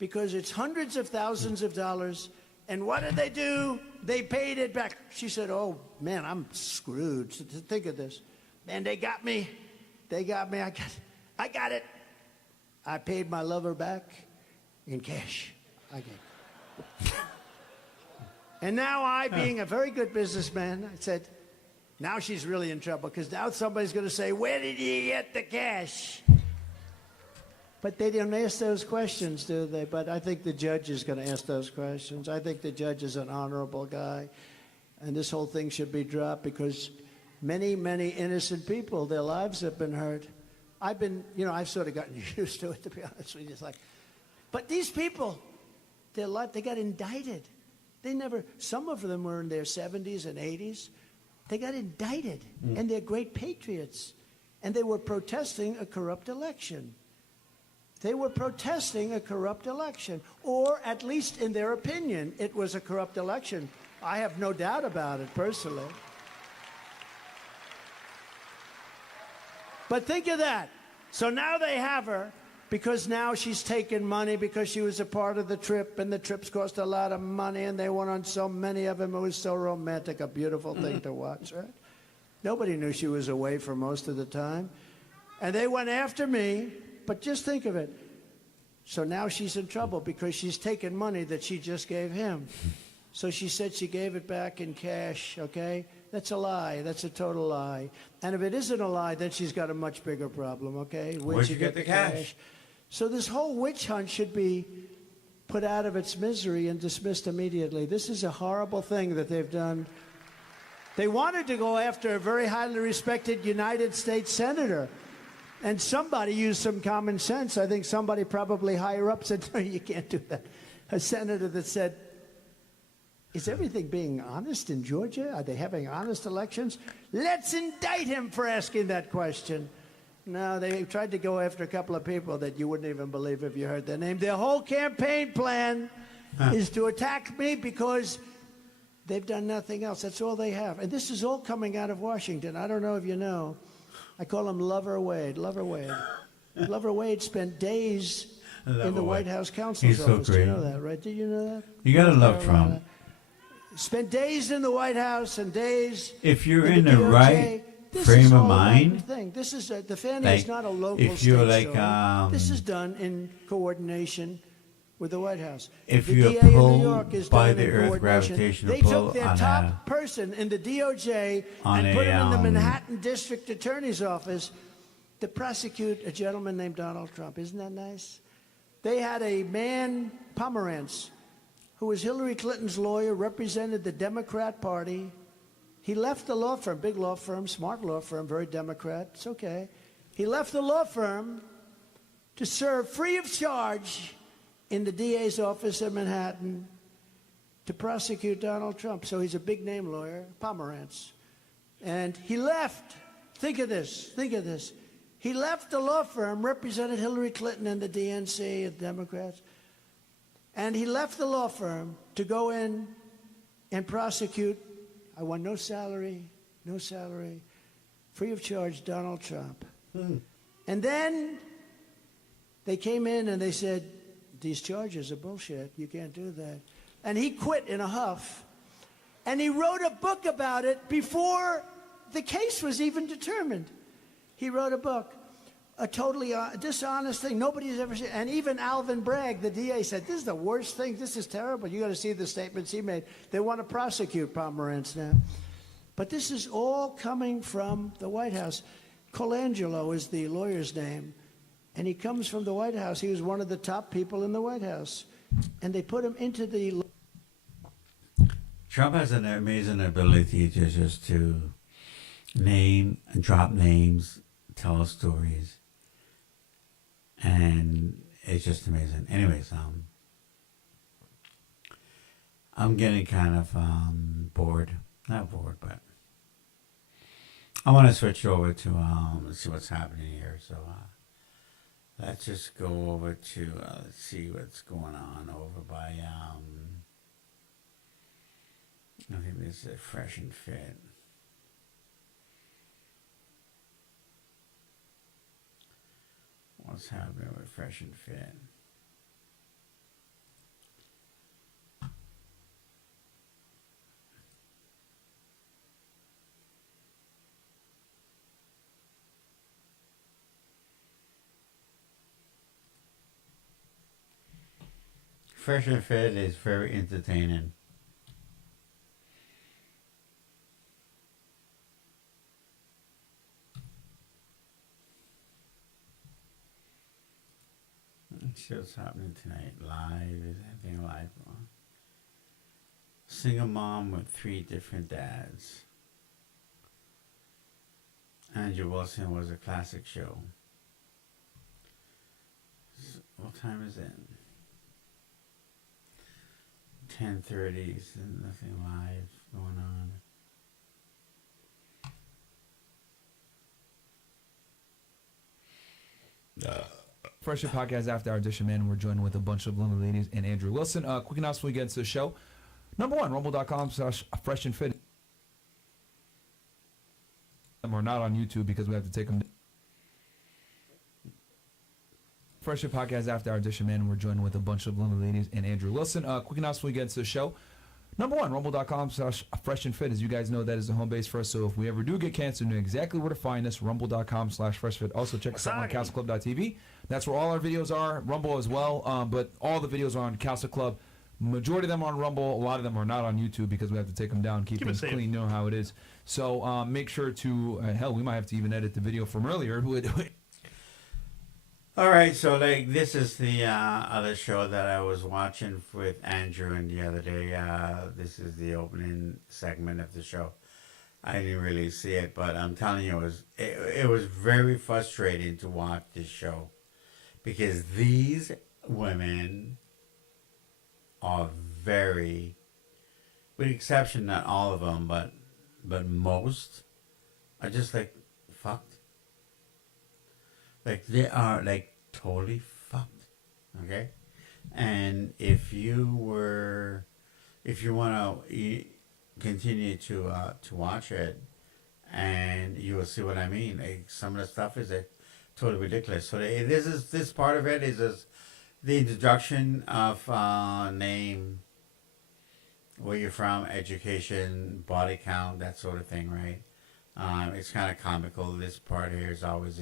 because it's hundreds of thousands of dollars. And what did they do? They paid it back. She said, oh, man, I'm screwed. So think of this. Man, they got me. They got me. I got it. I paid my lover back in cash. And now I, being a very good businessman, I said, now she's really in trouble because now somebody's going to say, where did you get the cash? But they don't ask those questions, do they? But I think the judge is going to ask those questions. I think the judge is an honorable guy. And this whole thing should be dropped because many, many innocent people, their lives have been hurt. I've sort of gotten used to it, to be honest with you. It's like, but these people, they got indicted. Some of them were in their 70s and 80s. They got indicted, and they're great patriots. And they were protesting a corrupt election. They were protesting a corrupt election, or at least in their opinion, it was a corrupt election. I have no doubt about it, personally. But think of that. So now they have her, because now she's taken money because she was a part of the trip, and the trips cost a lot of money, and they went on so many of them. It was so romantic, a beautiful thing to watch, right? Nobody knew she was away for most of the time. And they went after me, but just think of it. So now she's in trouble because she's taken money that she just gave him. So she said she gave it back in cash, okay? That's a lie. That's a total lie. And if it isn't a lie, then she's got a much bigger problem, okay? Where'd you get the cash? So this whole witch hunt should be put out of its misery and dismissed immediately. This is a horrible thing that they've done. They wanted to go after a very highly respected United States senator. And somebody used some common sense. I think somebody probably higher up said, no, you can't do that. A senator that said, Is everything being honest in Georgia? Are they having honest elections? Let's indict him for asking that question. No, they tried to go after a couple of people that you wouldn't even believe if you heard their name. Their whole campaign plan is to attack me because they've done nothing else. That's all they have. And this is all coming out of Washington. I don't know if you know. I call him Lover Wade. Lover Wade. Lover Wade spent days in the White House counsel's office. So great. Do you know that, right? Did you know that? You gotta love Trump. Spent days in the White House and days. If you're in the right frame of mind, this is the Fannie like, is not a local if you're state like, story. This is done in coordination with the White House. if the you're DA in New pulled York is by done the in Earth coordination. gravitational They pull took their on top person in the DOJ on and put a, him in the Manhattan District Attorney's Office to prosecute a gentleman named Donald Trump. Isn't that nice? They had a man, Pomerantz, who was Hillary Clinton's lawyer, represented the Democrat Party. He left the law firm, big law firm, smart law firm, very Democrat. It's okay. He left the law firm to serve free of charge in the DA's office in Manhattan to prosecute Donald Trump. So he's a big name lawyer, Pomerantz. And he left. Think of this. He left the law firm, represented Hillary Clinton and the DNC and Democrats. And he left the law firm to go in and prosecute, I want no salary, free of charge Donald Trump. And then they came in and they said, these charges are bullshit. You can't do that. And he quit in a huff. And he wrote a book about it before the case was even determined. He wrote a book, a totally dishonest thing. Nobody's ever seen. And even Alvin Bragg, the DA, said, this is the worst thing. This is terrible. You got to see the statements he made. They want to prosecute Pomerantz now. But this is all coming from the White House. Colangelo is the lawyer's name. And he comes from the White House. He was one of the top people in the White House. And they put him into the... Trump has an amazing ability just to name and drop names, tell stories, and it's just amazing. Anyways, I'm getting kind of bored. Not bored, but I want to switch over to see what's happening here. So let's just go over to let's see what's going on over by I think this is Fresh and Fit. What's happening with Fresh and Fit? Fresh and Fit is very entertaining. Let's see what's happening tonight. Live, is anything live on? Single mom with 3 different dads. Andrew Wilson was a classic show. What time is it? 10:30. So nothing live going on. Fresh Air Podcast After Our Edition, man. We're joined with a bunch of lovely ladies and Andrew Wilson. Quick announcement before we get into the show. Number one, rumble.com/fresh and fit. We're not on YouTube because we have to take them. Fresh Air Podcast After Our Edition, man. We're joined with a bunch of lovely ladies and Andrew Wilson. Quick announcement before we get into the show. Number one, rumble.com/fresh and fit. As you guys know, that is the home base for us. So if we ever do get canceled, you know exactly where to find us. Rumble.com/freshfit. Also check us out on CastleClub.tv. That's where all our videos are. Rumble as well. But all the videos are on Castle Club. Majority of them are on Rumble. A lot of them are not on YouTube because we have to take them down, keep things clean, know how it is. So make sure to, hell, we might have to even edit the video from earlier. All right, so like this is the other show that I was watching with Andrew and the other day. This is the opening segment of the show. I didn't really see it, but I'm telling you, it was very frustrating to watch this show because these women are very with exception, not all of them, but most are just like fucked. Like they are like totally fucked. Okay, and if you want to continue to watch it, and you will see what I mean. Like some of the stuff is totally ridiculous. So this part of it is just the introduction of name, where you're from, education, body count, that sort of thing, right? It's kind of comical. This part here is always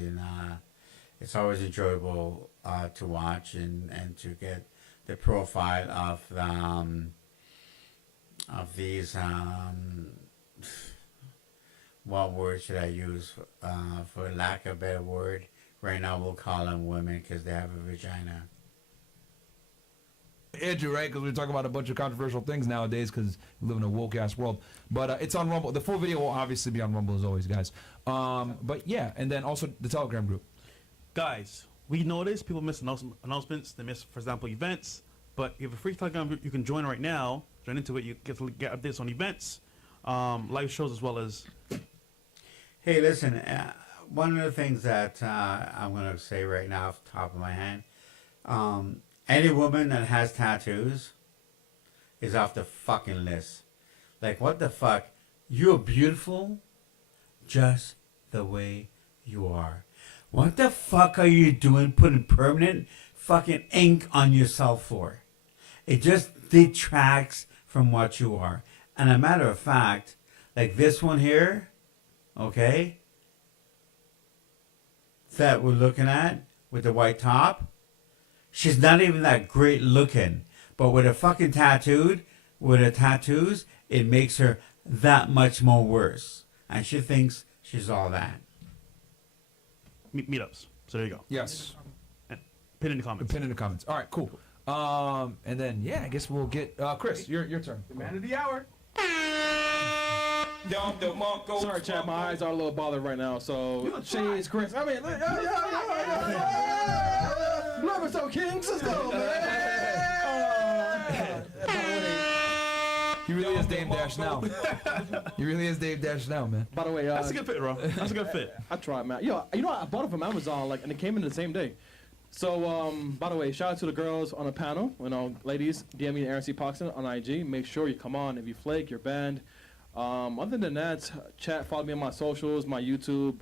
it's always enjoyable to watch and to get the profile of these. What word should I use for lack of a better word? Right now, we'll call them women because they have a vagina. Andrew, right? Because we're talking about a bunch of controversial things nowadays because we live in a woke-ass world. But it's on Rumble. The full video will obviously be on Rumble as always, guys. But yeah, and then also the Telegram group. Guys, we notice people miss announcements. They miss, for example, events. But if you have a free Telegram group, you can join right now. Join into it. You get updates on events, live shows, as well as... Hey, listen, one of the things that I'm going to say right now off the top of my head, any woman that has tattoos is off the fucking list. Like, what the fuck? You're beautiful just the way you are. What the fuck are you doing putting permanent fucking ink on yourself for? It just detracts from what you are. And a matter of fact, like this one here, okay, that we're looking at with the white top, she's not even that great looking. But with her fucking with her tattoos, it makes her that much more worse. And she thinks she's all that. Meetups. So there you go. Yes. And pin in the comments. Pin in the comments. All right, cool. And then, yeah, I guess we'll get... Chris, your turn. The man of the hour. Sorry, Chad, my eyes are a little bothered right now, so change Chris. I mean, love is so kings. Let's go, man. He really is Dame Dash now. He really is Dame Dash now, man. By the way, That's a good fit, bro. That's a good fit. I tried, man. Yo, you know, I bought it from Amazon, like, and it came in the same day. So, by the way, shout out to the girls on the panel. You know, ladies, DM me Aaron C. Poxon on IG. Make sure you come on. If you flake, you're banned. Other than that, chat, follow me on my socials, my YouTube,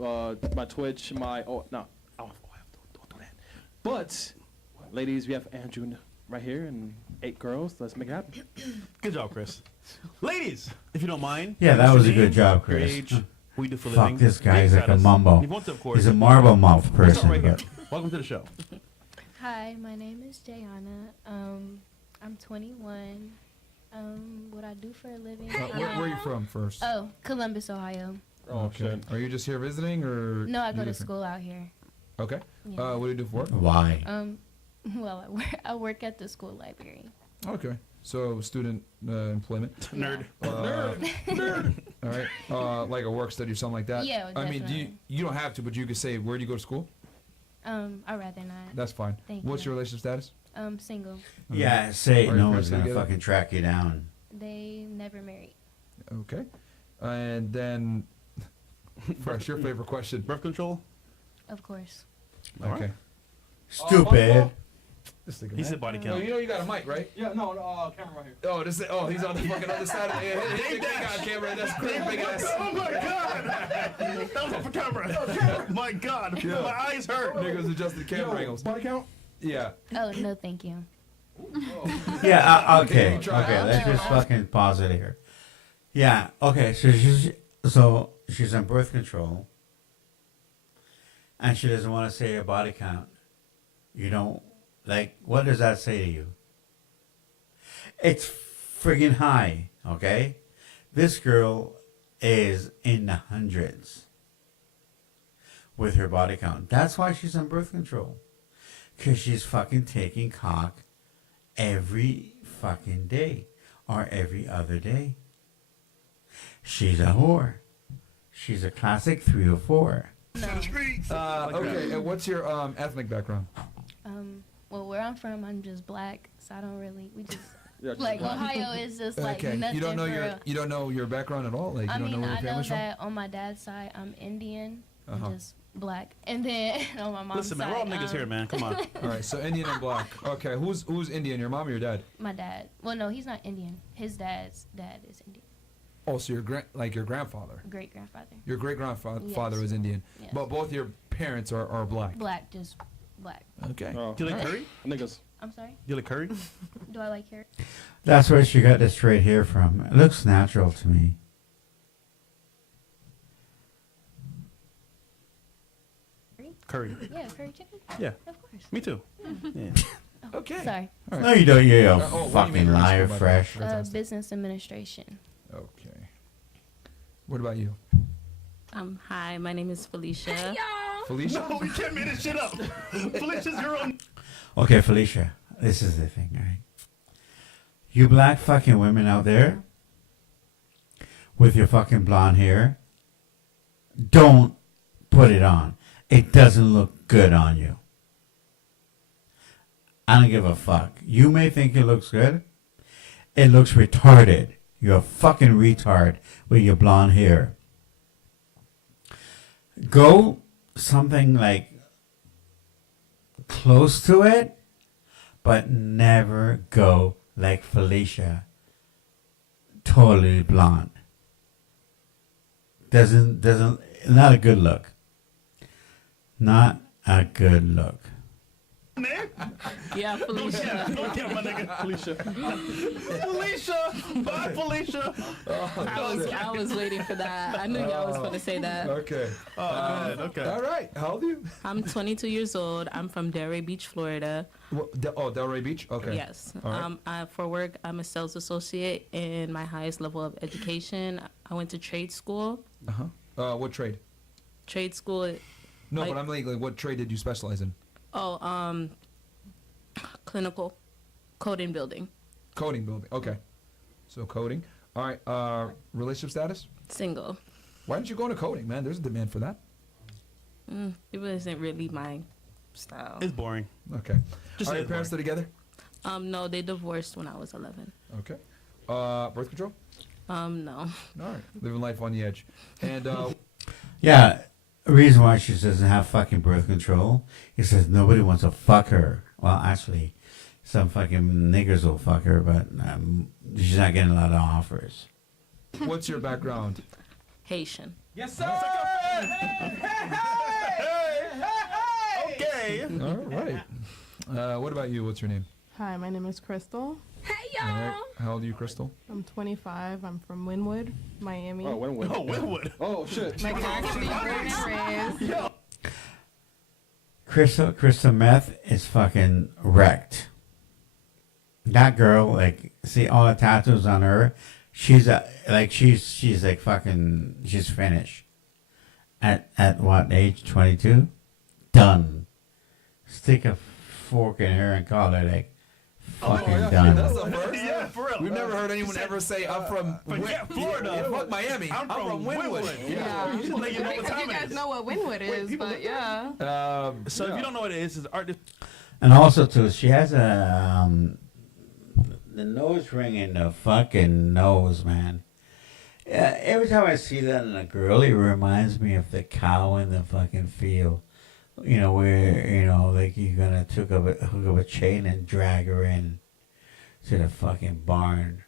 my Twitch, don't do that. But, ladies, we have Andrew right here and 8 girls. Let's make it happen. Good job, Chris. Ladies, if you don't mind. Yeah, that was a your good name, job, your Chris. age, who you do for a Fuck living. this guy, he's grade like a status. mumbo. If you want to, of course. He's a marble mouth We'll person. start right here. But Welcome to the show. Hi, my name is Jayana. I'm 21. What I do for a living? Where are you from first? Oh, Columbus, Ohio. Oh, shit. Are you just here visiting, or...? No, I you go to different? school out here. Okay. Yeah. What do you do for work? why? Well, I work at the school library. Okay. So, student employment. Nerd. Nerd. All right. Like a work study or something like that? Yeah, I mean, definitely. you don't have to, but you could say, where do you go to school? I'd rather not. That's fine. Thank What's you. your relationship status? Single. Yeah, say Are no you one's guys gonna together? fucking track you down. They never married. Okay. And then, Fresh, your favorite question. Birth control. Of course. All right. Okay. Stupid. This nigga, He man. said body Oh, count. you know you got a mic, right? Yeah, no, camera right here. Oh, he's on the fucking other side of it. He got a camera. That's pretty big ass. Oh my god! That was off the camera. My god, my eyes hurt. Niggas adjusted camera angles. Body count? Yeah. Oh, no, thank you. Yeah, okay. Try. Okay, let's just fucking pause it here. Yeah, okay, so she's on birth control. And she doesn't want to say her body count. You don't, like, what does that say to you? It's friggin' high, okay? This girl is in the hundreds with her body count. That's why she's on birth control. Because she's fucking taking cock every fucking day or every other day. She's a whore. She's a classic 304. Okay, and what's your ethnic background? Well, where I'm from, I'm just black, so I don't really, Yeah, just Like black. Ohio is just like Okay. nothing You don't know for your real. you don't know your background at all. Like you I don't know mean, where your I know family's from. that on my dad's side I'm Indian, Uh-huh. and just black, and then on my mom's Listen, man, side, we're all niggas here, man. Come on. All right. So Indian and black. Okay. Who's Indian? Your mom or your dad? My dad. Well, no, he's not Indian. His dad's dad is Indian. Oh, so your grandfather. Great grandfather. Your great grandfather Yes. was Indian, Yes. but both your parents are black. Black, just black. Okay. Oh, Do you like curry? niggas. I'm sorry. Do you like curry? Do I like carrot? That's where she got the straight hair from. It looks natural to me. Curry. Yeah, curry chicken. Yeah. Of course. Me too. Yeah. Okay. Sorry. All No, you don't. You're a what do you fucking mean, liar, Mr. fresh. Fantastic. Business administration. Okay. What about you, Hi, my name is Felicia. Felicia? No, we can't make this shit up. Felicia's your own. Okay, Felicia, this is the thing, right? You black fucking women out there with your fucking blonde hair, don't put it on. It doesn't look good on you. I don't give a fuck. You may think it looks good. It looks retarded. You're a fucking retard with your blonde hair. Go something like close to it, but never go like Felicia, totally blonde. Doesn't, not a good look. Not a good look. Yeah, Felicia. Okay, my nigga. Felicia. Felicia. Bye, Felicia. I was waiting for that. I knew y'all was going to say that. Okay. Oh, good. Okay. All right. How old are you? I'm 22 years old. I'm from Delray Beach, Florida. Delray Beach? Okay. Yes. All right. For work, I'm a sales associate in my highest level of education. I went to trade school. Uh-huh. What trade? Trade school. No, Like- but I'm like, what trade did you specialize in? Clinical coding building. Coding building. Okay. So coding. All right. Relationship status? Single. Why didn't you go into coding, man? There's a demand for that. It wasn't really my style. It's boring. Okay. Just Are say your it's parents still boring. together? No, they divorced when I was 11. Okay. Birth control? No. All right. Living life on the edge. And Yeah, the reason why she doesn't have fucking birth control is because nobody wants to fuck her. Well, actually, some fucking niggers will fuck her, but she's not getting a lot of offers. what's your background? Haitian. Yes, sir. Okay. All right. What about you? What's your name? Hi, my name is Crystal. All right. How old are you, Crystal? I'm 25. I'm from Wynwood, Miami. Oh, Wynwood. Oh, Winwood. Oh, shit. My actually born and raised. Crystal Meth is fucking wrecked. That girl, like, see all the tattoos on her. She's like fucking. She's finished. At what age? 22. Done. Stick a fork in her and call her like fucking yeah, done. That's the first. Yeah, for real. We've never heard anyone said, ever say, I'm from Florida. Yeah, fuck Miami. I'm from Wynwood. Yeah. You should let you know what Because time you it guys is. know what Wynwood is, people but look- yeah. So if you don't know what it is art. And also too, she has a the nose ring in the fucking nose, man. Yeah, every time I see that in a girl, it reminds me of the cow in the fucking field. You know, where, you know, like you're gonna hook up a chain and drag her in to the fucking barn.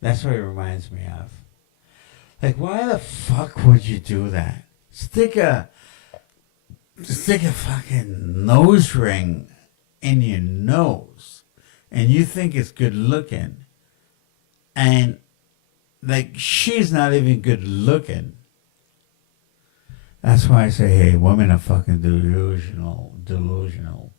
That's what it reminds me of. Like, why the fuck would you do that? Stick a fucking nose ring in your nose, and you think it's good looking, and like she's not even good looking. That's why I say, hey, women are fucking delusional.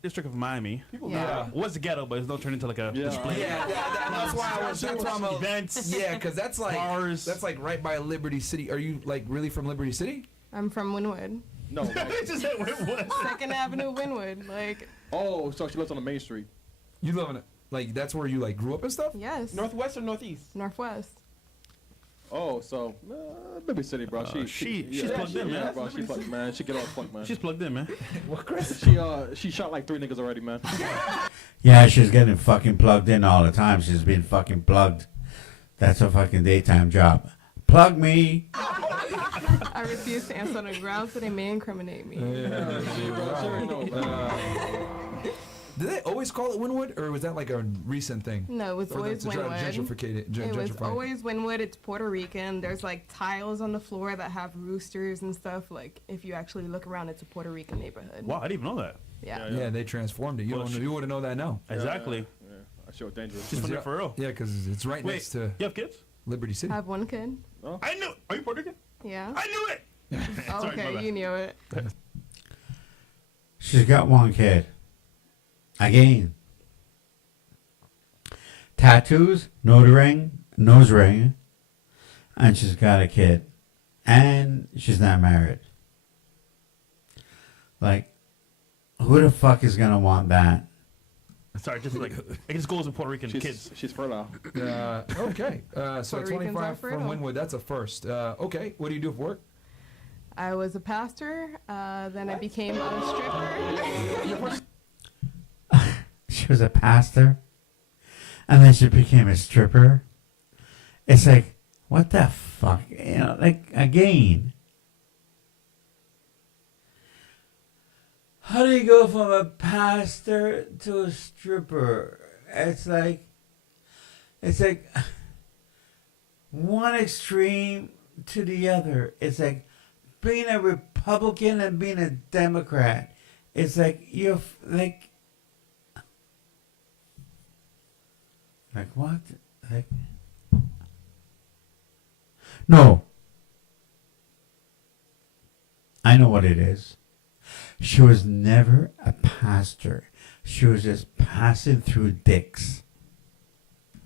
District of Miami. Yeah. Was the ghetto, but it's don't turn into like a Yeah. display. That's why I was. That's why I'm a, Events. Yeah, because that's like Bars. that's like right by Liberty City. Are you like really from Liberty City? I'm from Wynwood. No. Like, Just said Winwood. 2nd Avenue, Wynwood. Like, oh, so she lives on the main street. You live in it? Like that's where you like grew up and stuff? yes. Northwest or northeast? Northwest. Oh, so Liberty City, bro. She's plugged in, man. Bro, she's plugged, man. She get all fucked, man. She's plugged in, man. She shot like 3 niggas already, man. Yeah, she's getting fucking plugged in all the time. She's been fucking plugged. That's her fucking daytime job. Plug me. I refuse to answer on the grounds that they may incriminate me. Did they always call it Wynwood, or was that like a recent thing? No, it was always to try to Wynwood. gentrify it. It was gentrify it? always Wynwood. It's Puerto Rican. There's like tiles on the floor that have roosters and stuff. Like if you actually look around, it's a Puerto Rican neighborhood. Wow, I didn't even know that. Yeah. Yeah, they transformed it. You Well, don't. You wouldn't know that now. Exactly. Yeah. I sure dangerous. Just for real. Yeah, because it's right Wait, next to you have kids? Liberty City. I have one kid. I knew. Are you Puerto Rican? Yeah. I knew it. Oh, Sorry, my okay, bad. you knew it. She's got one kid. Again. Tattoos, nose ring, and she's got a kid. And she's not married. Like, who the fuck is gonna want that? Sorry, just like it just goes with Puerto Rican kids. She's fertile. Okay. So Puerto Ricans 25 are from fertile. Wynwood. That's a first. Okay. What do you do for work? I was a pastor. Then I became a stripper. She was a pastor, and then she became a stripper. It's like, what the fuck? You know, like, again. How do you go from a pastor to a stripper? It's like one extreme to the other. It's like being a Republican and being a Democrat. It's like you're like what? Like no. I know what it is. She was never a pastor. She was just passing through dicks.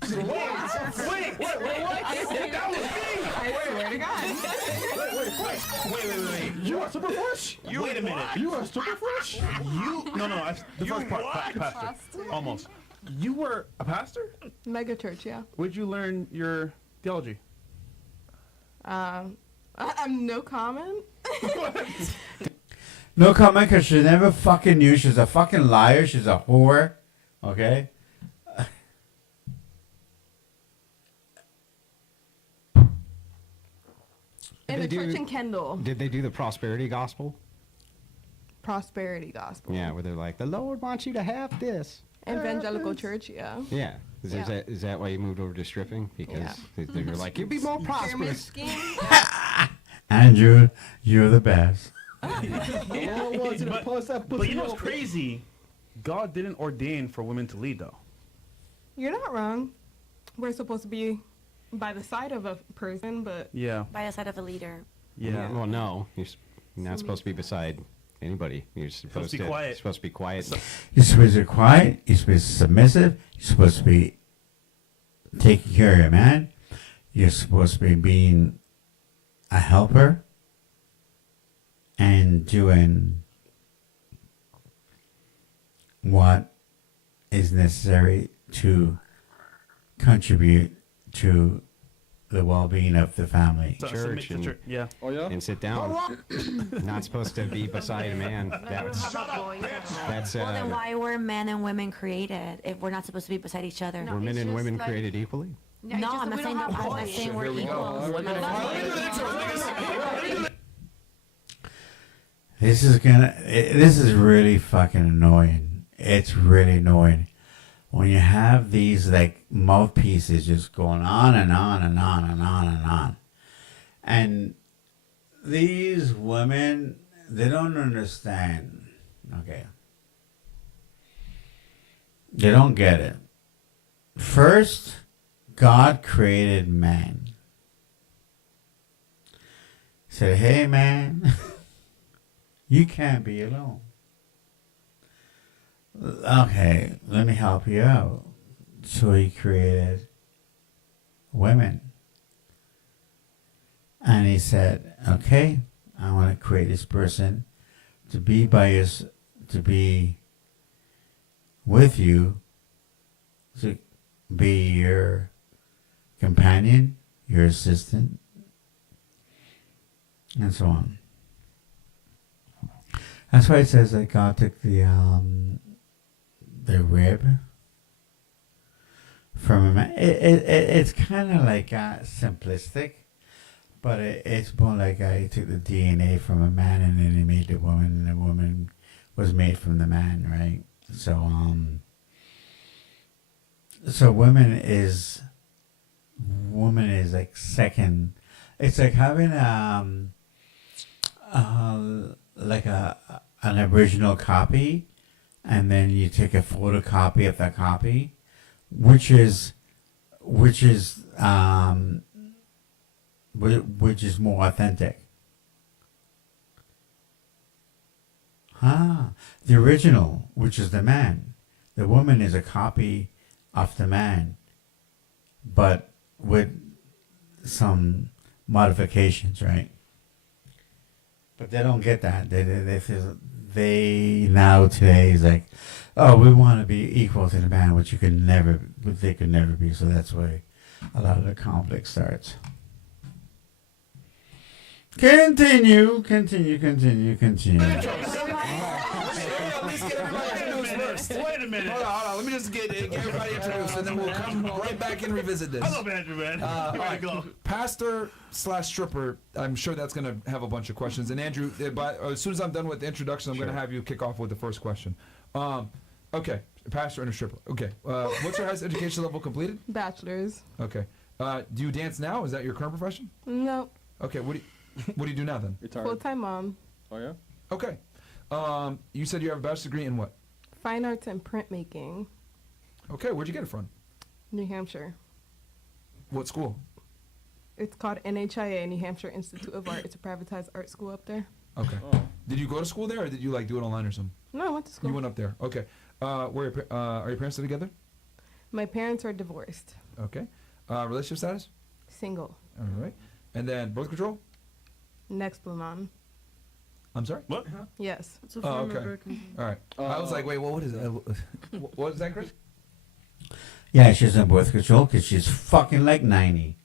I swear to God. Wait. You are super fresh. Wait a minute. You are super fresh. The first part, pastor. Almost. You were a pastor? Mega church, yeah. Where'd you learn your theology? I'm no comment. No comment, because she never fucking knew. She's a fucking liar. She's a whore. Okay? In They a church do- in Kendall. Did they do the prosperity gospel? Prosperity gospel. Yeah, where they're like, the Lord wants you to have this. Evangelical church, yeah. Yeah. Is, Yeah. Is that why you moved over to stripping? Because Yeah. they were like, you'd be more Pyramid prosperous. scheme. Andrew, you're the best. But you know what's crazy? God didn't ordain for women to lead, though. You're not wrong. We're supposed to be by the side of a person, but Yeah. By the side of a leader. Yeah. Well, no. You're not supposed to be beside anybody. You're supposed to be quiet. You're supposed to be quiet. You're supposed to be quiet. You're supposed to be submissive. You're supposed to be taking care of your man. You're supposed to be being a helper and doing what is necessary to contribute to the well-being of the family. So, Church submit to and- church. Yeah. Oh yeah. And sit down. Not supposed to be beside a man. That's Well, then why were men and women created if we're not supposed to be beside each other? were men and women created equally? No, I'm not saying that. I'm not saying we're equal. This is really fucking annoying. It's really annoying when you have these like mouthpieces just going on and on and on and on and on. And these women, they don't understand. Okay. They don't get it. First, God created man. Said, hey man, you can't be alone. Okay, let me help you out. So he created women. And he said, okay, I want to create this person to be with you, to be your companion, your assistant, and so on. That's why it says that God took the the rib from a man. It's kind of like simplistic, but it's more like he took the DNA from a man and then he made the woman, and the woman was made from the man, right? So woman is like second. It's like having like an original copy, and then you take a photocopy of that copy, which is more authentic. The original, which is the man. The woman is a copy of the man, but with some modifications, right? But they don't get that. They now today is like, oh, we want to be equal to the man, which they could never be. So that's why a lot of the conflict starts. Continue. Wait a minute. Hold on. Let me just get everybody introduced, and then we'll come right back and revisit this. I love Andrew, man. All right, Pastor/stripper. I'm sure that's going to have a bunch of questions. And Andrew, as soon as I'm done with the introduction, I'm going to have you kick off with the first question. Okay, pastor and a stripper. Okay, what's your highest education level completed? Bachelor's. Okay. Do you dance now? Is that your current profession? No. Okay. What do you do now then? Full-time mom. Oh yeah. Okay. You said you have a bachelor's degree in what? Fine arts and printmaking. Okay. Where'd you get it from? New Hampshire. What school? It's called NHIA, New Hampshire Institute of Art. It's a privatized art school up there. Okay. Did you go to school there, or did you do it online or something? No, I went to school. You went up there. Okay. Are your parents still together? My parents are divorced. Okay. Relationship status? Single. All right. And then birth control? Next one on. I'm sorry? What? Yes. It's a Oh, form okay. of birth control. All right. I was like, wait, what is that? What is that, Chris? Yeah, she's on birth control because she's fucking like 90.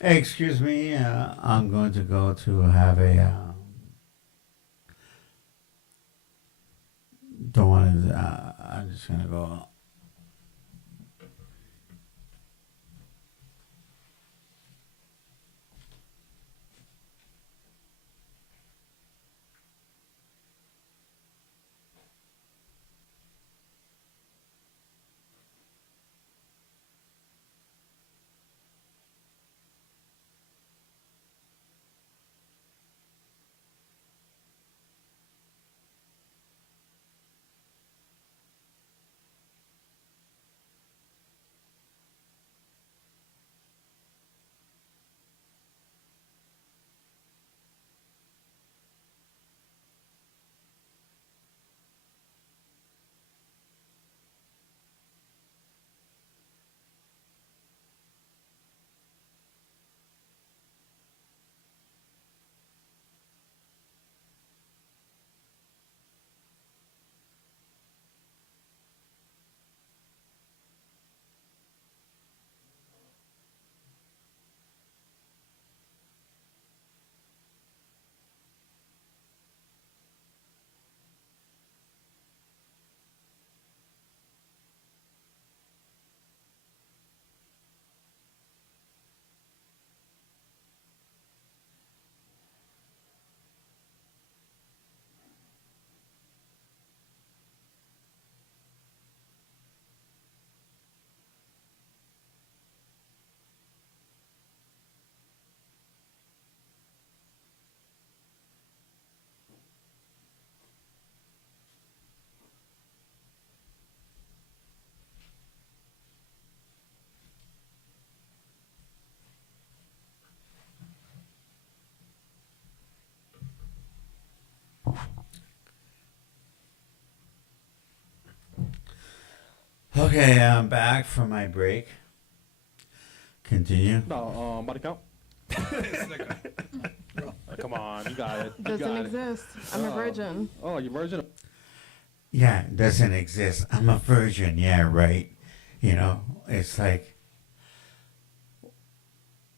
Hey, excuse me, I'm going to go to have a. Don't want to. I'm just gonna go. Okay, I'm back from my break. Continue. No, body count. Come on, you got it. Doesn't exist. I'm a virgin. Oh, you're virgin. Yeah, it doesn't exist. I'm a virgin. Yeah, right. You know, it's like,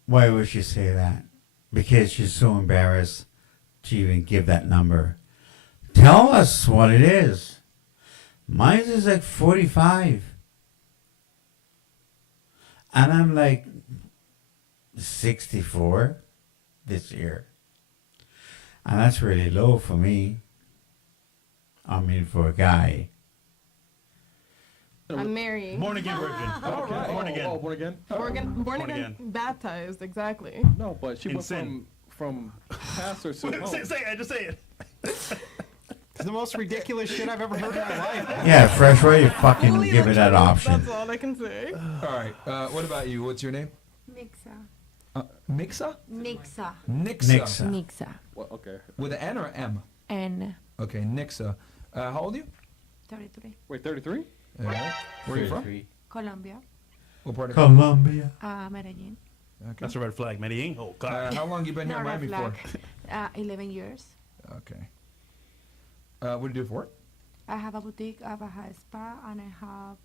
why would she say that? Because she's so embarrassed to even give that number. Tell us what it is. Mine is like 45. And I'm like 64 this year. And that's really low for me. I mean, for a guy. I'm married. Born again virgin. All right. Born again. Oh, born again. Born again. again. Baptized, exactly. No, but she In went sin. from pastor to home. Say it. Just say it. It's the most ridiculous shit I've ever heard in my life. Yeah, Fresh, why you fucking Fully give it that electronic, option? That's all I can say. All right. What about you? What's your name? Mixa. Mixa? Nixa. Nixa. Nixa. Nixa. Well, okay. With an N or an M? And Okay, Nixa. How old are you? 33. Wait, 33? Where are you from? Colombia. What part of Colombia. Medellin. Okay. That's a red flag, Medellin. Oh God. How long you been here in No, red Miami for? flag. 11 years. Okay. What do you do for work? I have a boutique, I have a hair spa, and I have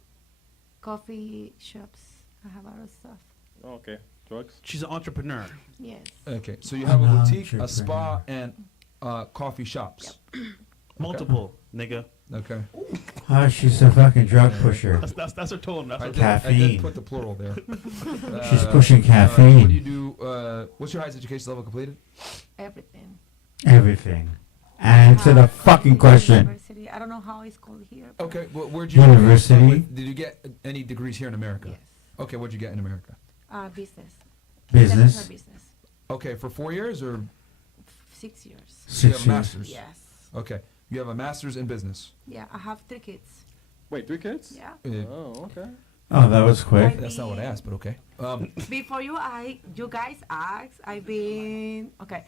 coffee shops. I have a lot of stuff. Oh, okay. Drugs? She's an entrepreneur. Yes. Okay, so you have a An boutique, a entrepreneur. spa, and coffee shops. Multiple, nigga. Okay. Oh, she's a fucking drug pusher. That's her tone. That's her I tone. Caffeine. did put the plural there. She's pushing What caffeine. do you do? What's your highest education level completed? Everything. Everything. Answer the fucking question. University. I don't know how it's called here. but Okay, well, where'd you University. Did you get any degrees here in America? Yes. Okay, what'd you get in America? Business. Business. International business. Okay, for 4 years or 6 years. so you have 6 a years. master's? Yes. Okay, you have a master's in business. Yeah, I have 3 kids. Wait, 3 kids? Yeah. Oh, okay. Oh, that was quick. That's not what I asked, but okay. Before you guys ask, I've been okay.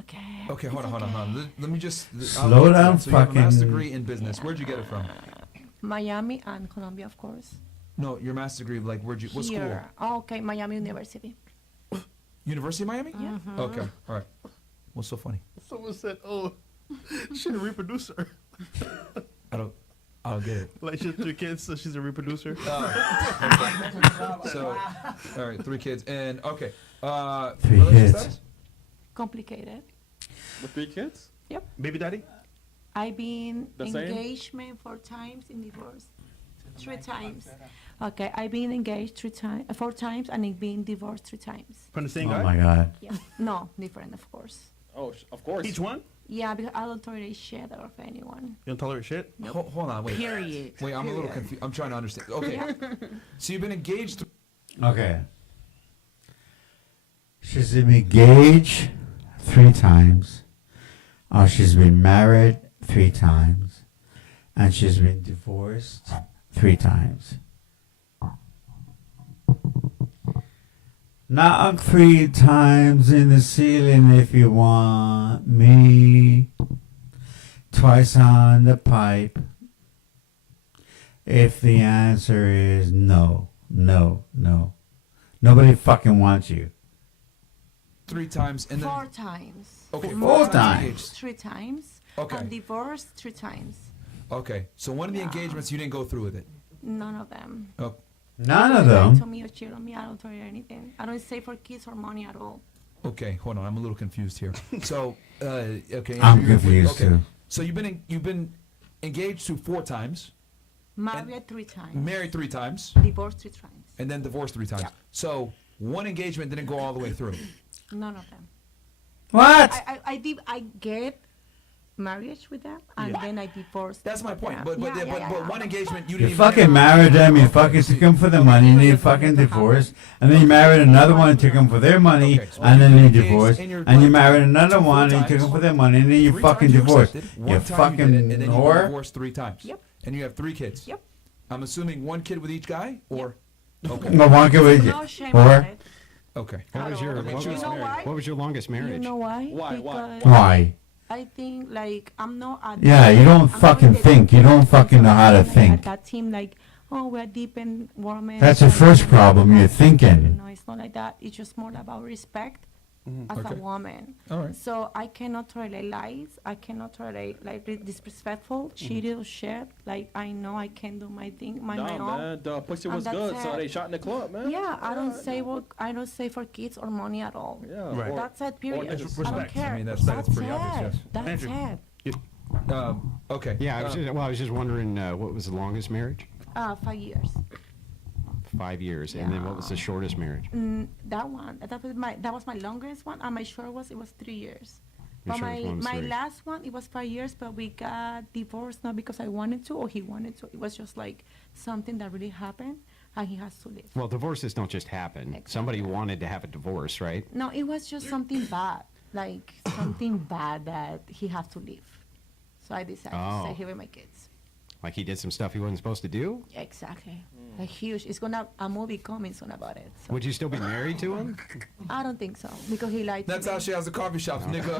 Okay. Okay, hold on. Let me just Slow I'll get to down, that. So you have a master's fucking- degree in business. Where'd you get it from? Miami and Colombia, of course. No, your master's degree. Like, where'd you? What school? Here. Oh, okay, Miami University. University of Miami? Yeah. Okay, all right. What's so funny? Someone said, "Oh, she's a reproducer." I don't get it. Like she has 3 kids, so she's a reproducer. So, all right, 3 kids, and okay. 3 relationship kids. status? Complicated. With 3 kids? Baby daddy. I've been The same? engagement 4 times in divorce 3 times. Okay, I've been engaged 4 times and I've been divorced 3 times. From the same Oh guy. my God. Yeah. No, different, of course. Oh, of course. Each one. Yeah, because I don't tolerate shit of anyone. You don't tolerate shit. Hold on, wait. Period. Wait, I'm a little confused. I'm trying to understand. Okay, so you've been engaged. Okay. She's been engaged 3 times. Oh, she's been married 3 times. And she's been divorced 3 times. Knock 3 times in the ceiling if you want me. Twice on the pipe. If the answer is no, no, no. Nobody fucking wants you. 3 times, and then 4 times. okay, 4 times times. engaged. 3 times. Okay. And divorced 3 times. Okay, so one of the Yeah. engagements you didn't go through with it. None of them. Oh, None of Lie to them. me or cheat on me. I don't tolerate anything. I don't say for kids or money at all. okay, hold on. I'm a little confused here. So, okay. I'm you're- confused okay. too. So you've been engaged to 4 times, Married 3 times. married 3 times, Divorced 3 times. and then divorced 3 times. Yeah. So one engagement didn't go all the way through. None of them. What? I get marriage with them, and then I divorced. That's my point. them. But Yeah, yeah, but yeah. one engagement you You didn't even fucking get- married them, you fucking took them for the money, and then you fucking divorced, and then you married another one and took them for their money, Okay, so and then you've you been engaged divorced, in your and you life married another 4 one and you took times. them for their money, and then you 3 fucking times divorced. accepted, You one time fucking did it, and then you've been whore. divorced 3 times. Yep. And you have 3 kids. Yep. I'm assuming 1 kid with each guy, or okay, No one can with you. No shame on Or it. okay. What was your You know why? What was your longest You marriage? know why? Why? Because why? I think like I'm not. Yeah, you don't fucking think. You don't fucking know how to think. At that team, like, oh, we're deep in women. That's your first problem. You're thinking. No, it's not like that. It's just more about respect as Okay. a woman. All right. So I cannot tolerate lies. I cannot tolerate like disrespectful, cheating or shit. Like I know I can do my thing, my Nah, own. man. The pussy And was that's good, so it. they shot in the club, man. Yeah, I don't say what I don't say for kids or money at all. Yeah. Right. or- That's it. Period. just I don't respect. care. I mean, that's pretty it. obvious, yes. That's Andrew. it. Okay. Yeah, I was just wondering what was the longest marriage? 5 years. 5 years. And then what was the shortest marriage? That one. That was my longest one. And my short was 3 years. Your But shortest one was my 3. last one, it was 5 years, but we got divorced not because I wanted to or he wanted to. It was just like something that really happened, and he has to leave. Well, divorces don't just happen. Exactly. Somebody wanted to have a divorce, right? No, it was just something bad, like something bad that he had to leave. So I decided to stay here with my kids. Like he did some stuff he wasn't supposed to do? Exactly. A huge. It's a movie coming soon about it. So. Would you still be married to him? I don't think so because he lied to That's me. how she has the coffee shops, nigga.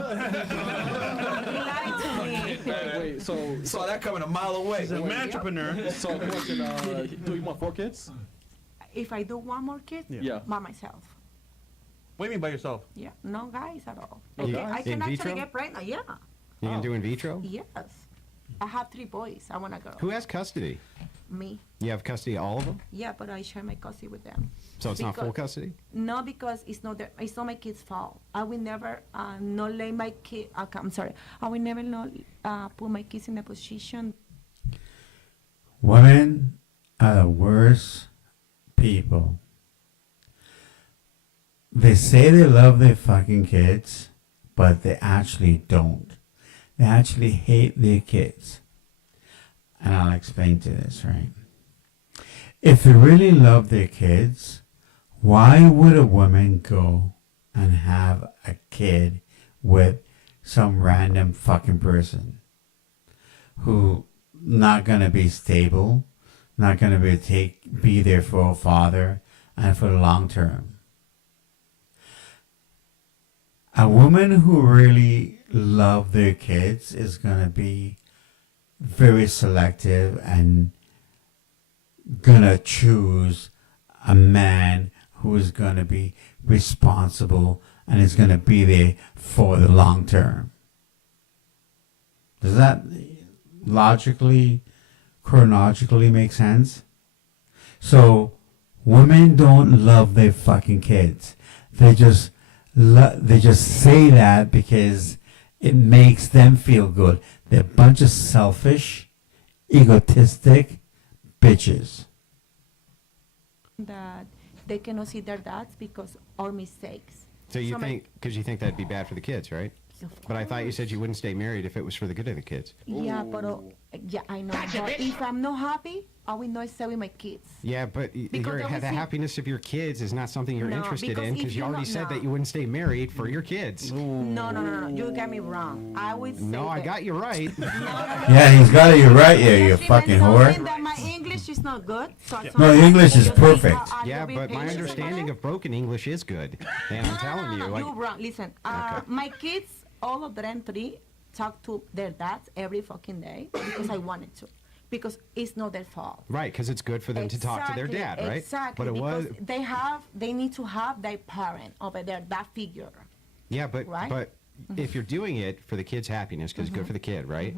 He lied to me. Wait, so Saw that coming a mile away. He's an entrepreneur. So question, do you want 4 kids? If I do one more kid, Yeah. by myself. What do you mean by yourself? Yeah, no guys at all. Okay. I can In actually vitro? get pregnant. Yeah. You can do in vitro? Yes. I have 3 boys. I want a girl. Who has custody? Me. You have custody of all of them? Yeah, but I share my custody with them. So it's not full Because- custody? No, because it's not my kid's fault. I will never not let my kid. I'm sorry. I will never not put my kids in a position. Women are the worst people. They say they love their fucking kids, but they actually don't. They actually hate their kids. And I'll explain to this, right? If they really love their kids, why would a woman go and have a kid with some random fucking person who not gonna be stable, not gonna be there for a father and for the long term? A woman who really love their kids is gonna be very selective and gonna choose a man who is gonna be responsible and is gonna be there for the long term. Does that logically, chronologically make sense? So women don't love their fucking kids. They just say that because it makes them feel good. They're a bunch of selfish, egotistic bitches. That they cannot see their dads because our mistakes. So you So my- think, because you think that'd be bad for the kids, right? Of But I thought you course. said you wouldn't stay married if it was for the good of the kids. Yeah, but yeah, I know. But if I'm not happy, I will not stay with my kids. Yeah, but Because they will the see- happiness of your kids is not something you're No, interested because in if because you you're already not- said no. that you wouldn't stay married for your kids. No. You got me wrong. I would say No, I that- got you right. Yeah, he's got it right here, you Just fucking remember whore. that my English is not good. So No, your English is just please, perfect. Yeah, be but my patient understanding about of broken English is good. And I'm telling you, You're wrong. Listen, my kids, all of them 3, talk to their dads every fucking day because I wanted to. Because it's not their fault. right, because it's good for them to talk to their dad, right? Exactly. But it was, because they need to have their parent over there, that figure. yeah, but Right? but if you're doing it for the kid's happiness, because it's good for the kid, right?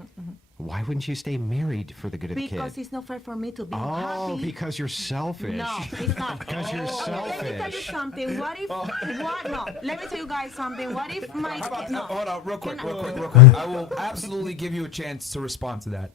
Why wouldn't you stay married for the good of the Because kid? it's not fair for me to be Oh, happy. because you're selfish. No, it's not. Because you're Let me tell you selfish. something. What if? What? No. Let me tell you guys something. What if my? How about, no. hold on, real quick. Can I will absolutely give you a chance to respond to that.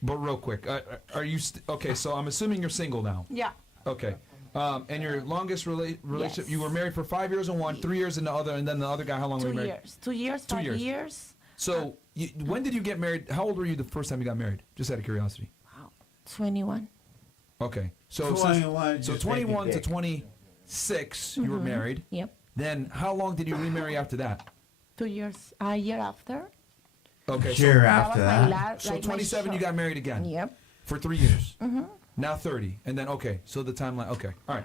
But real quick, are you okay? So I'm assuming you're single now. Yeah. Okay. And your longest relationship, Yes. you were married for 5 years in one, 3 years in the other, and then the other guy, how long were 2 you married? years. 2 years. 2 5 years. years. So when did you get married? How old were you the first time you got married? Just out of curiosity. Wow. 21. Okay. So 21, so just 21 make to it big. 26, you were married. Yep. Then how long did you remarry after that? 2 years. A year after. Okay. Sure, So, after that. so 27, you got married again. Yep. For 3 years. Now 30, and then okay. So the timeline. Okay. All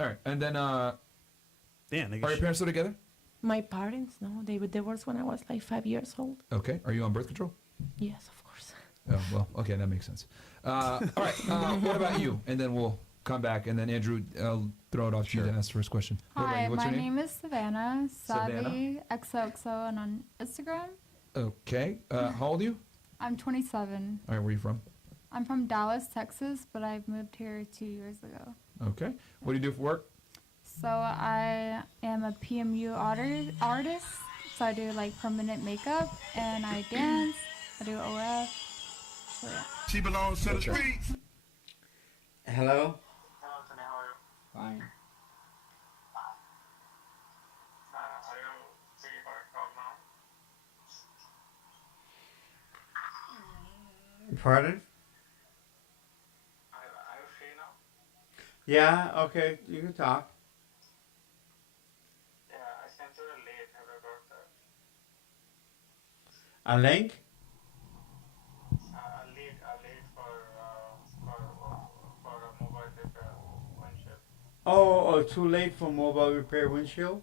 right. And then Damn, are your parents still together? My parents, no, they were divorced when I was like 5 years old. Okay. Are you on birth control? Yes, of course. Oh, well, okay, that makes sense. All right, what about you? And then we'll come back, and then Andrew, I'll throw it off to you to ask the first question. What about Hi, you? What's my your name? name is Savannah. Savannah? Savvy XOXO and on Instagram. Okay, how old are you? I'm 27. All right, where are you from? I'm from Dallas, Texas, but I've moved here 2 years ago. Okay, what do you do for work? So I am a PMU artist. So I do like permanent makeup and I dance I do OF. So yeah. She belongs to the streets. Hello? Fine. Pardon? Yeah, okay, you can talk. Yeah, I sent you a link. Have you got that? A link? A lead for a mobile repair windshield. Oh, too late for mobile repair windshield?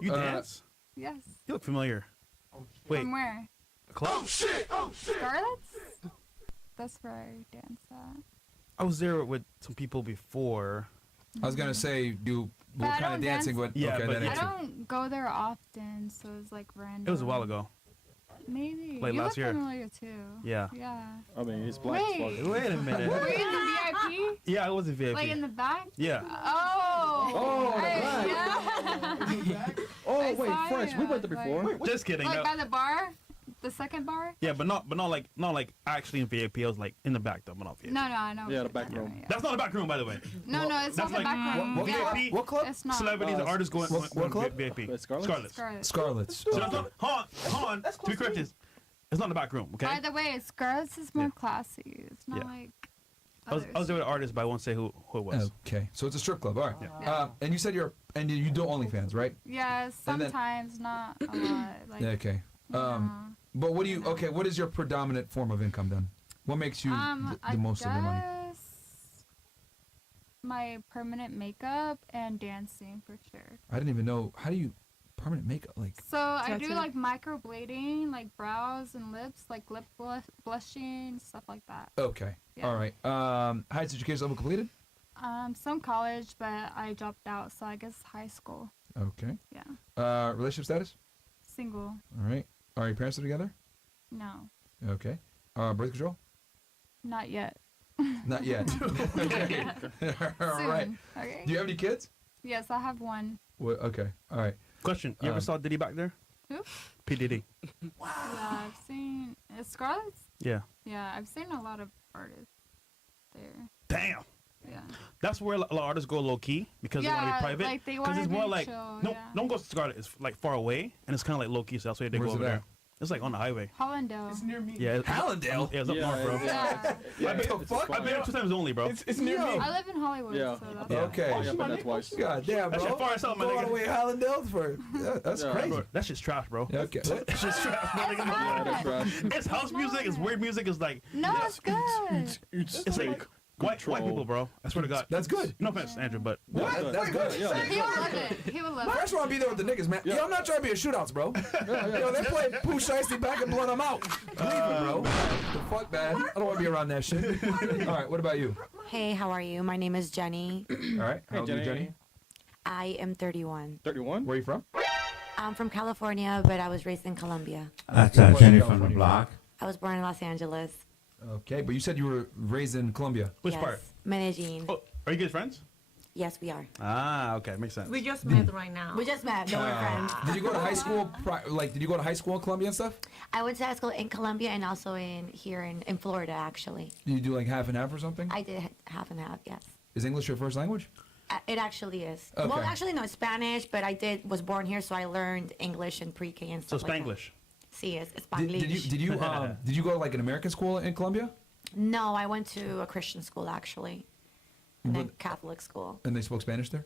You dance? Yes. You look familiar. Wait. From where? A club? Oh shit! Oh shit! Scarlett's? That's where I dance at. I was there with some people before. I was gonna say you But were I kind of don't dancing, dance- but Yeah, okay, but that I answered. don't go there often, so it's like random. It was a while ago. Maybe. Like you last look year. familiar too. Yeah. Yeah. I mean, he's black as Wait. fuck. Wait a minute. Were you in the VIP? Yeah, I was in VIP. Like in the back? Yeah. Oh. Oh, the Hey, black. yeah. Oh, I wait, saw French. it, We went there like- before. Just kidding. Like no. by the bar, the second bar. Yeah, but not like actually in VIP. I was like in the back though, but not VIP. No, I know. Yeah, what the you're back talking room. about, yeah. That's not a back room, by the way. No, it's not That's the like back room. what Yeah. VIP. What club? It's not. Celebrities and artists going what club? VIP. Scarlet's? Scarlet's. Scarlet. So that's not. Hold on. To be correct, it's not the back room. Okay. By the way, Scarlet's is more Yeah. classy. It's not Yeah. like. I was others. there with an artist, but I won't say who it was. Okay, so it's a strip club. All right. Yeah. And you said you do OnlyFans, right? Yeah, And then- sometimes not a lot. Like, Okay. But what do you? Okay, what is your predominant form of income then? What makes you the most of your money? guess my permanent makeup and dancing for sure. I didn't even know. How do you permanent makeup? Like, So I do Tattoo. like microblading, like brows and lips, like lip blushing, stuff like that. okay, Yeah. all right. Highest education level completed. Some college, but I dropped out, so I guess high school. Okay. Yeah. Relationship status. Single. All right. Are your parents still together? No. Okay. Birth control? Not yet. Not yet. Okay. All Soon. right. Okay. Do you have any kids? Yes, I have one. Okay. All right. Question: You ever saw Diddy back there? Who? P Diddy. Yeah, I've seen Scarlett's. Yeah. Yeah, I've seen a lot of artists there. Damn. Yeah. That's where a lot of artists go low key because they want to Yeah, be private. like, they Because wanna it's more be like chill, no, yeah. don't go to Scarlet. It's like far away and it's kind of like low key. So that's why they Where's go over it there. at? It's like on the highway. Hollandale. It's near me. Yeah. Hallandale? Yeah, it's up north, bro. Yeah. I've been, the fuck? I've been there 2 times only, bro. It's near me. I live in Hollywood, Yeah. so that's Yeah. Okay. Yeah, I've been there twice. God damn, bro. That shit far as hell, my Go all nigga. the way Hallandale for that's Yeah. crazy. Bro, that shit's trash, bro. Yeah, okay. What? That shit's trash, my nigga. Yeah, that's trash. It's house music. It's weird music. It's like No, it's good. it's like white people, bro. I swear to God. That's good. No offense, Andrew, but What? That's good. Yeah. He would love it. He would love I it. just want to be there with the niggas, man. Yeah. Yo, I'm not trying to be a shootouts, bro. Yo, they play Pooh Shiesty back and blood them out. Leave me, bro. The fuck, man. I don't want to be around that shit. All right, what about you? Hey, how are you? My name is Jenny. All right, how old are you, Jenny? I am 31. 31? Where are you from? I'm from California, but I was raised in Colombia. That's What Jenny part of from the California? block. I was born in Los Angeles. Okay, but you said you were raised in Colombia. which yes. part? Medellin. Oh, are you guys friends? Yes, we are. Ah, okay, makes sense. We just met right now. We just met. No, we're friends. Did you go to high school? Did you go to high school in Colombia and stuff? I went to high school in Colombia and also here in Florida, actually. Did you do like half and half or something? I did half and half, yes. Is English your first language? It actually is. Okay. Well, actually, no, Spanish, but was born here, so I learned English and pre-K and So stuff like Spanglish. that. Sí, es Did Spanglish. you go to like an American school in Colombia? No, I went to a Christian school, actually. And a What- Catholic school. And they spoke Spanish there?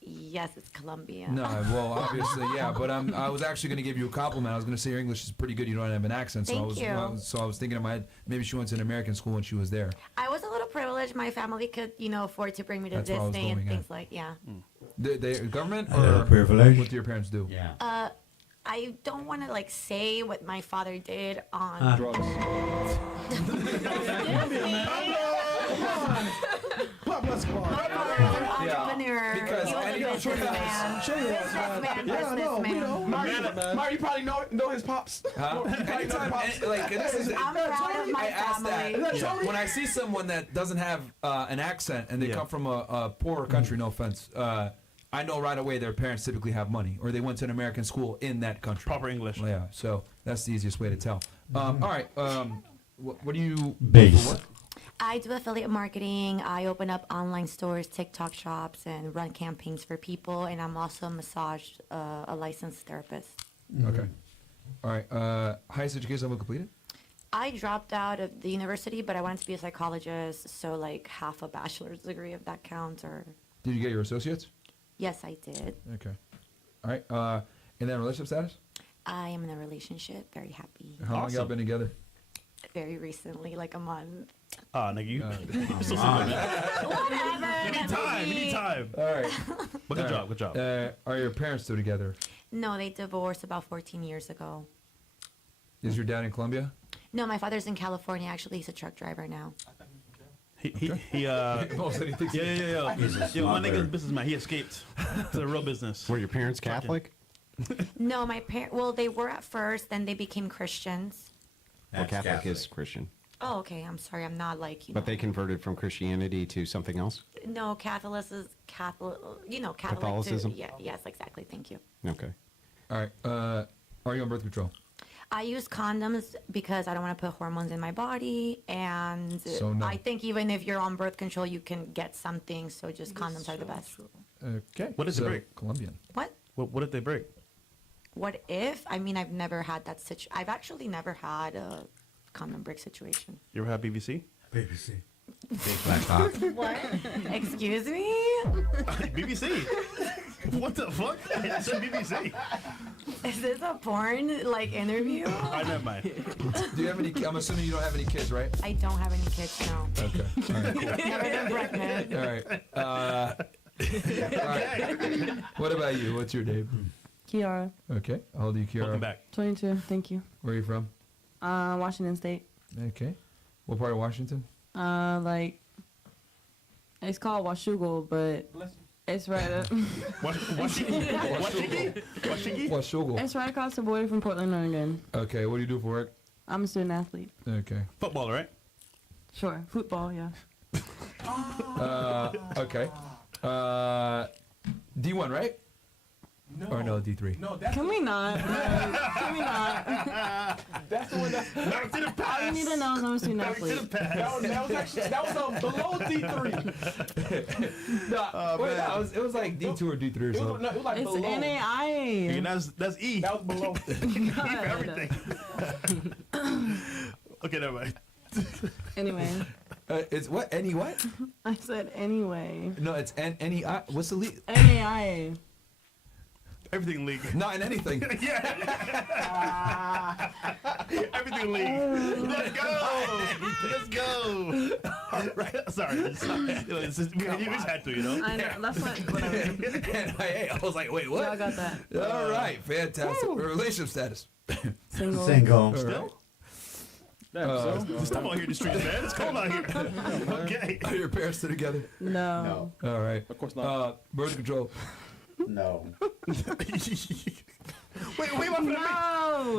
Yes, it's Colombia. No, well, obviously, yeah. But I was actually going to give you a compliment. I was going to say your English is pretty good. You don't have an accent. Thank you. So I was thinking in my head, maybe she went to an American school when she was there. I was a little privileged. My family could, afford to bring me to That's where I was Disney and going at. things like, yeah. The government A little or privilege. what do your parents do? Yeah. I don't want to say what my father did on. Drugs. Pablo Escobar. My father was an entrepreneur. Because he was a any businessman. Sure you was, man. Businessman. Mario, you probably know his pops. Huh? Anytime, like, this is, I'm proud of my I asked that. family. When I see someone that doesn't have an accent and they come from a poorer country, no offense, I know right away their parents typically have money or they went to an American school in that country. Proper English. Yeah, so that's the easiest way to tell. All right, what do you Base. for work? I do affiliate marketing. I open up online stores, TikTok shops, and run campaigns for people. And I'm also a licensed therapist. Okay. All right. Highest education level completed? I dropped out of the university, but I wanted to be a psychologist, so like half a bachelor's degree, if that counts. Or Did you get your associates? yes, I did. Okay. All right. And then relationship status? I am in a relationship. Very happy. How long y'all been together? Very recently, like a month. Ah, nigga, you. Whatever. You need time. You need time. All right. But good job. Good job. Are your parents still together? No, they divorced about 14 years ago. Is your dad in Colombia? No, my father's in California. Actually, he's a truck driver now. Yeah. He's a Yo, my smuggler. nigga's businessman. He escaped to the real business. Were your parents Catholic? No, my parents. Well, they were at first, then they became Christians. Well, Catholic is Christian. Oh, okay. I'm sorry. I'm not like, But they converted from Christianity to something else? no, Catholicism, Catholic, Catholic. Catholicism? Yeah, yes, exactly. Thank you. Okay. All right. Are you on birth control? I use condoms because I don't want to put hormones in my body, and So no. I think even if you're on birth control, you can get something. So just condoms are the best. Okay. What is the So, break? Colombian. What if they break? What if? I mean, I've never had that situation. I've actually never had a condom break situation. You ever had BBC? BBC. Big black cock. What? Excuse me? BBC. What the fuck? I said BBC. Is this a porn interview? I never mind. Do you have any? I'm assuming you don't have any kids, right? I don't have any kids, no. Okay. All right. Cool. Never been pregnant. All right. All right. What about you? What's your name? Kiara, Okay. How old are you, Kiara? Welcome back. 22. Thank you. Where are you from? Washington State. Okay. What part of Washington? It's called Washougal, but it's right up. Washougal. It's right across the border from Portland, Oregon. Okay. What do you do for work? I'm a student athlete. Okay. Football, right? Sure. Football, yeah. Okay. D1, right? No. Or no, D3? No, that's Can we not? Can we not? that's the one that's Back to the past. All you need to know is I'm a student athlete. that was below D3. No, wait, no, it was like D2 or D3 or It something. was, no, it was like It's below. NAIA. And that's E. That was below. E for everything. Okay, never mind. Anyway, It's what? Any what? I said anyway. No, it's NEI. What's the league? NAIA. Everything league. Not in anything. Yeah. Everything league. Let's go. Let's go. All right. Sorry. It's just, we just had to, you know. I know. That's whatever. NIA. I was like, wait, what? Y'all got that. All right, fantastic. Relationship status. Single. Single. All right. Still? It's tough out here in the streets, man. It's cold out here. Okay. Are your parents still together? No. All right. Of course not. Birth control. No. Wait, what about me? No.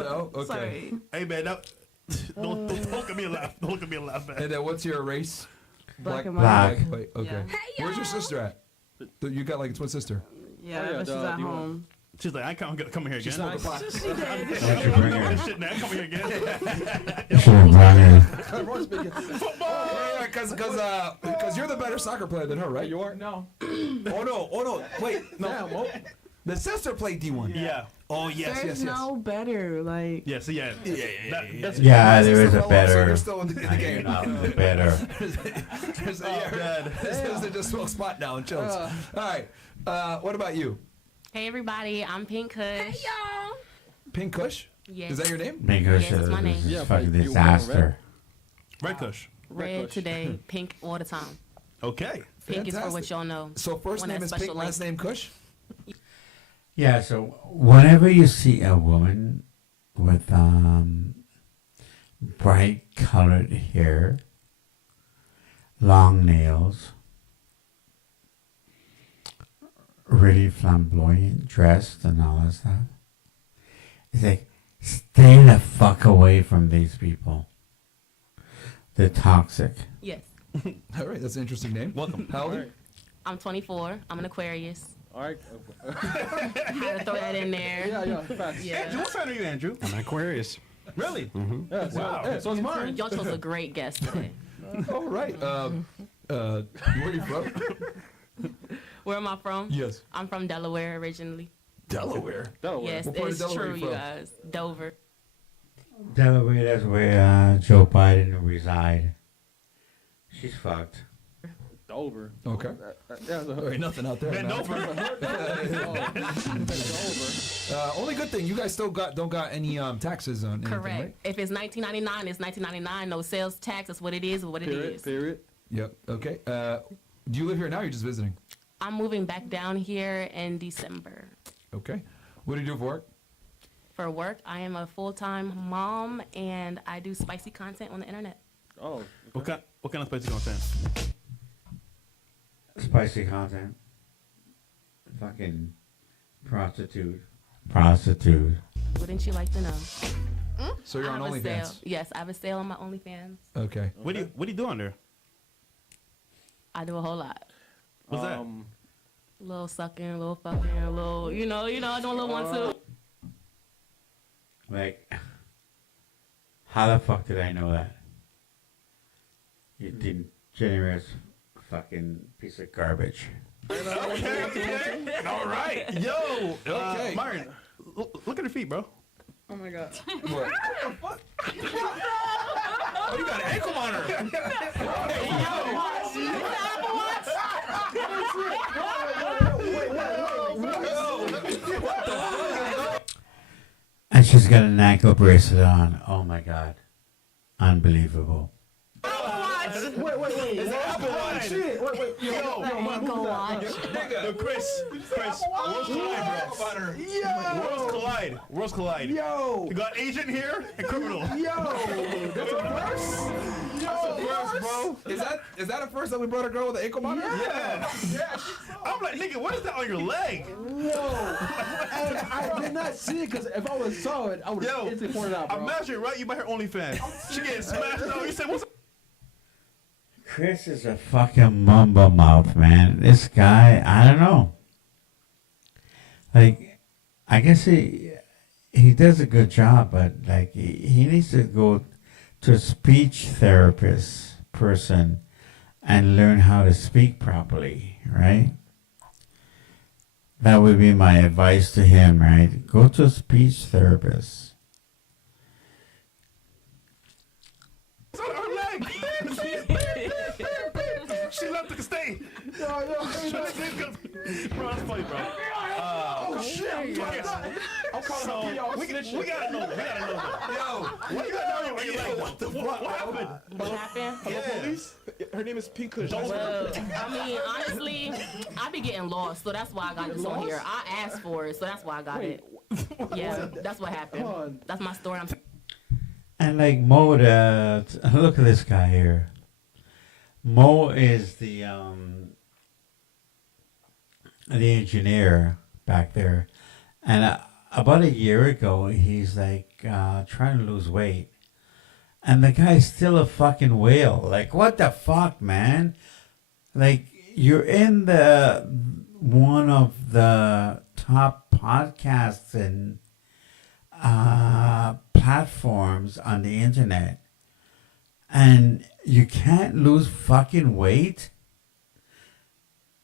No? Okay. Sorry. Hey, man, don't look at me and laugh. Don't look at me and laugh, man. And then what's your race? Black and Black. white. White. Okay. Yeah. Where's your sister at? You got like a twin sister. Yeah, Oh, yeah, but she's duh, at do you want- home. She's like, I can't come here again. She's not- Why'd you bring her? Shit, man, come here again. You should have brought her. Ron speaking. Yeah, because you're the better soccer player than her, right? You are? No. Oh no, wait, no. Damn, well, The sister played D1. Yeah. Oh yes, There's no better. Like, Yeah, so yeah. That's Yeah, there is a So you're better. still in the I game. am not better. Sister just smoked spot now and chills. All right. What about you? Hey everybody, I'm Pink Kush. Hey y'all. Pink Kush? Yes. Is that your name? Make her Yes, it's my name. this is Yeah, fucking but you disaster. Red Kush. Red Kush. today, pink all the time. Okay. Pink is for what Fantastic. y'all know. So first One name that is special Pink, last link. name Kush? Yeah, so whenever you see a woman with bright colored hair, long nails, really flamboyant dressed and all that stuff, it's like, stay the fuck away from these people. They're toxic. Yes. All right, that's an interesting name. Welcome. How old? all right. I'm 24. I'm an Aquarius. All right. Had to throw that in there. Yeah, facts. Yeah. Andrew, what sign are you, Andrew? I'm an Aquarius. Really? Yeah, so, Wow. yeah, so it's mine. Y'all chose a great guest today. All right. Where are you from? Where am I from? Yes. I'm from Delaware originally. Delaware. Delaware. Yes, What part of it's Delaware true, you you from? guys. Dover. Delaware, that's where Joe Biden reside. She's fucked. Dover. Okay. Yeah, There ain't nothing out there. Bend man. over. Only good thing, you guys still don't got any taxes on anything, Correct. right? If it's 1999, it's 1999. No sales tax. That's what it is. What it is. Period. Yep. Okay. Do you live here now or are you just visiting? I'm moving back down here in December. Okay. What do you do for work? For work, I am a full-time mom, and I do spicy content on the internet. Oh. What kind of spicy content? Spicy content. Fucking prostitute. Prostitute. Wouldn't you like to know? So you're on I have a OnlyFans. sale. Yes, I have a sale on my OnlyFans. Okay. What do you do on there? I do a whole lot. What's that? A little sucking, a little fucking, a little, I do a little one too. Like, how the fuck did I know that? You degenerate fucking piece of garbage. Okay. All right. Yo. Okay. Myron, look at her feet, bro. Oh my god. What? Oh, you got an ankle monitor. And she's got an ankle bracelet on. Oh my god. Unbelievable. Wait. Is that Apple Watch? Shit. Wait. Yo, man, who's that? Nigga. Chris. Worlds collide. Yo. You got agent here and criminal. Yo. That's a first? Bro. Is that a first that we brought a girl with an ankle monitor? Yeah. I'm like, nigga, what is that on your leg? Whoa. And I did not see it because if I would have saw it, I would have instantly pointed out, bro. Imagine, right? You buy her OnlyFans. She getting smashed out. You said, what's Chris is a fucking mumble mouth, man. This guy, I don't know. Like, I guess he does a good job, but like he needs to go to a speech therapist person and learn how to speak properly, right? That would be my advice to him, right? Go to a speech therapist. on her leg? She left to stay. Yo. Bro, that's funny, bro. Oh shit! I'm calling her. We gotta know. Yo, what you got on your leg? What the fuck? What happened? What happened? Hello, police. Her name is Pink Kush. Well, I mean, honestly, I be getting lost, so that's why I got this on here. I asked for it, so that's why I got it. Yeah, that's what happened. That's my story. And like Mo, look at this guy here. Mo is the engineer back there, and about a year ago, he's like trying to lose weight, and the guy's still a fucking whale. Like, what the fuck, man? Like, you're in the one of the top podcasts and platforms on the internet, and you can't lose fucking weight.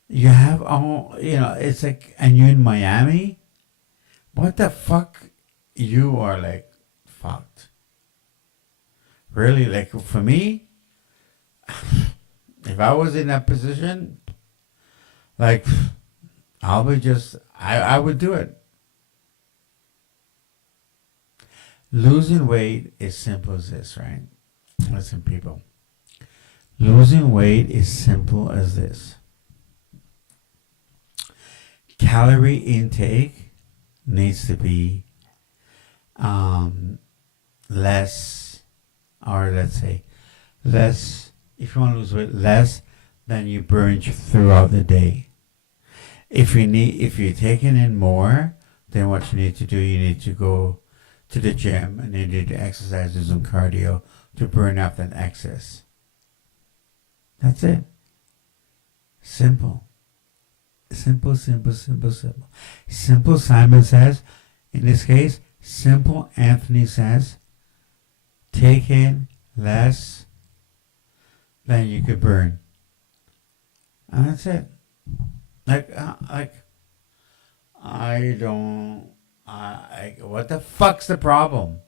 You have all, it's like, and you're in Miami. What the fuck? You are like fucked. Really, like for me, if I was in that position, like I would do it. Losing weight is simple as this, right? Listen, people. Losing weight is simple as this. Calorie intake needs to be less, or let's say less, if you want to lose weight, less than you burn throughout the day. If you're taking in more, then what you need to do, you need to go to the gym and you need to exercise, do some cardio to burn off that excess. That's it. Simple. Simple, Simon says. In this case, simple Anthony says, take in less than you could burn. And that's it. What the fuck's the problem?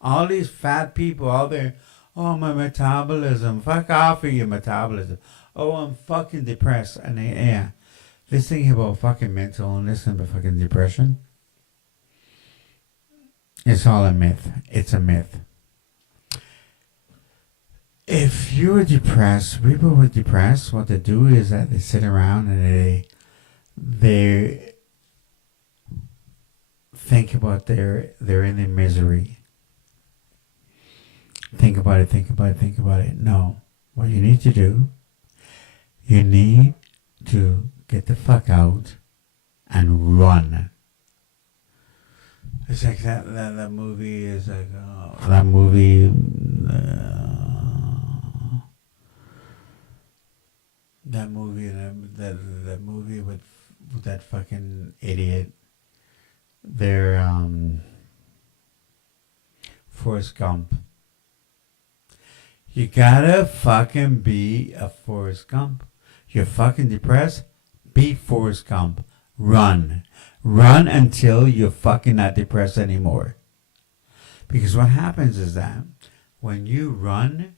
All these fat people out there, oh, my metabolism. Fuck off with your metabolism. Oh, I'm fucking depressed. And yeah, this thing about fucking mental illness and fucking depression, it's all a myth. It's a myth. If you're depressed, people who are depressed, what they do is that they sit around and they think about they're in their misery. Think about it. No. What you need to do, you need to get the fuck out and run. It's like that movie is like that movie. That movie that movie with that fucking idiot. They're Forrest Gump. You gotta fucking be a Forrest Gump. You're fucking depressed? Be Forrest Gump. Run. Run until you're fucking not depressed anymore. Because what happens is that when you run,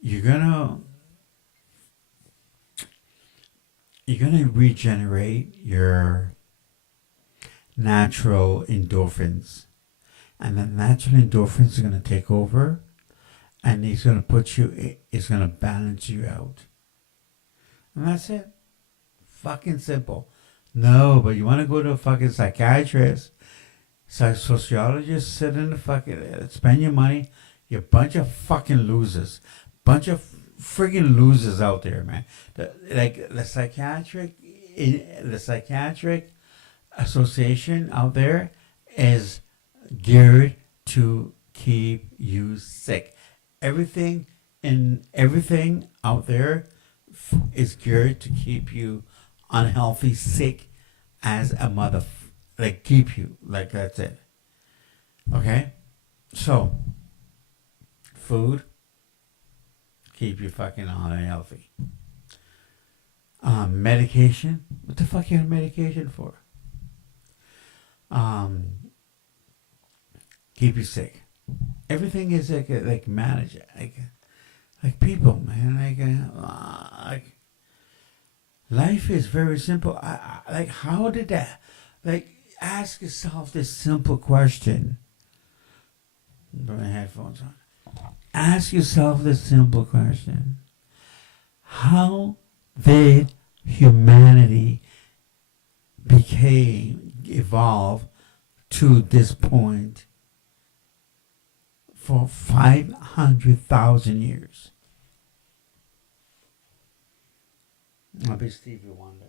you're gonna regenerate your natural endorphins. And the natural endorphins are gonna take over, and it's gonna it's gonna balance you out. And that's it. Fucking simple. No, but you want to go to a fucking psychiatrist, sociologist, sit in the fucking, spend your money. You're a bunch of fucking losers. Bunch of friggin' losers out there, man. The psychiatric association out there is geared to keep you sick. Everything out there is geared to keep you unhealthy, sick as a mother. Like, keep you. Like, that's it. Okay? So, food, keep you fucking unhealthy. Medication, what the fuck you on medication for? Keep you sick. Everything is like manage, like people, man. Like life is very simple. Like, how did that? Like, ask yourself this simple question. Put my headphones on. Ask yourself this simple question. How did humanity evolve to this point for 500,000 years? I'll be Stevie Wonder.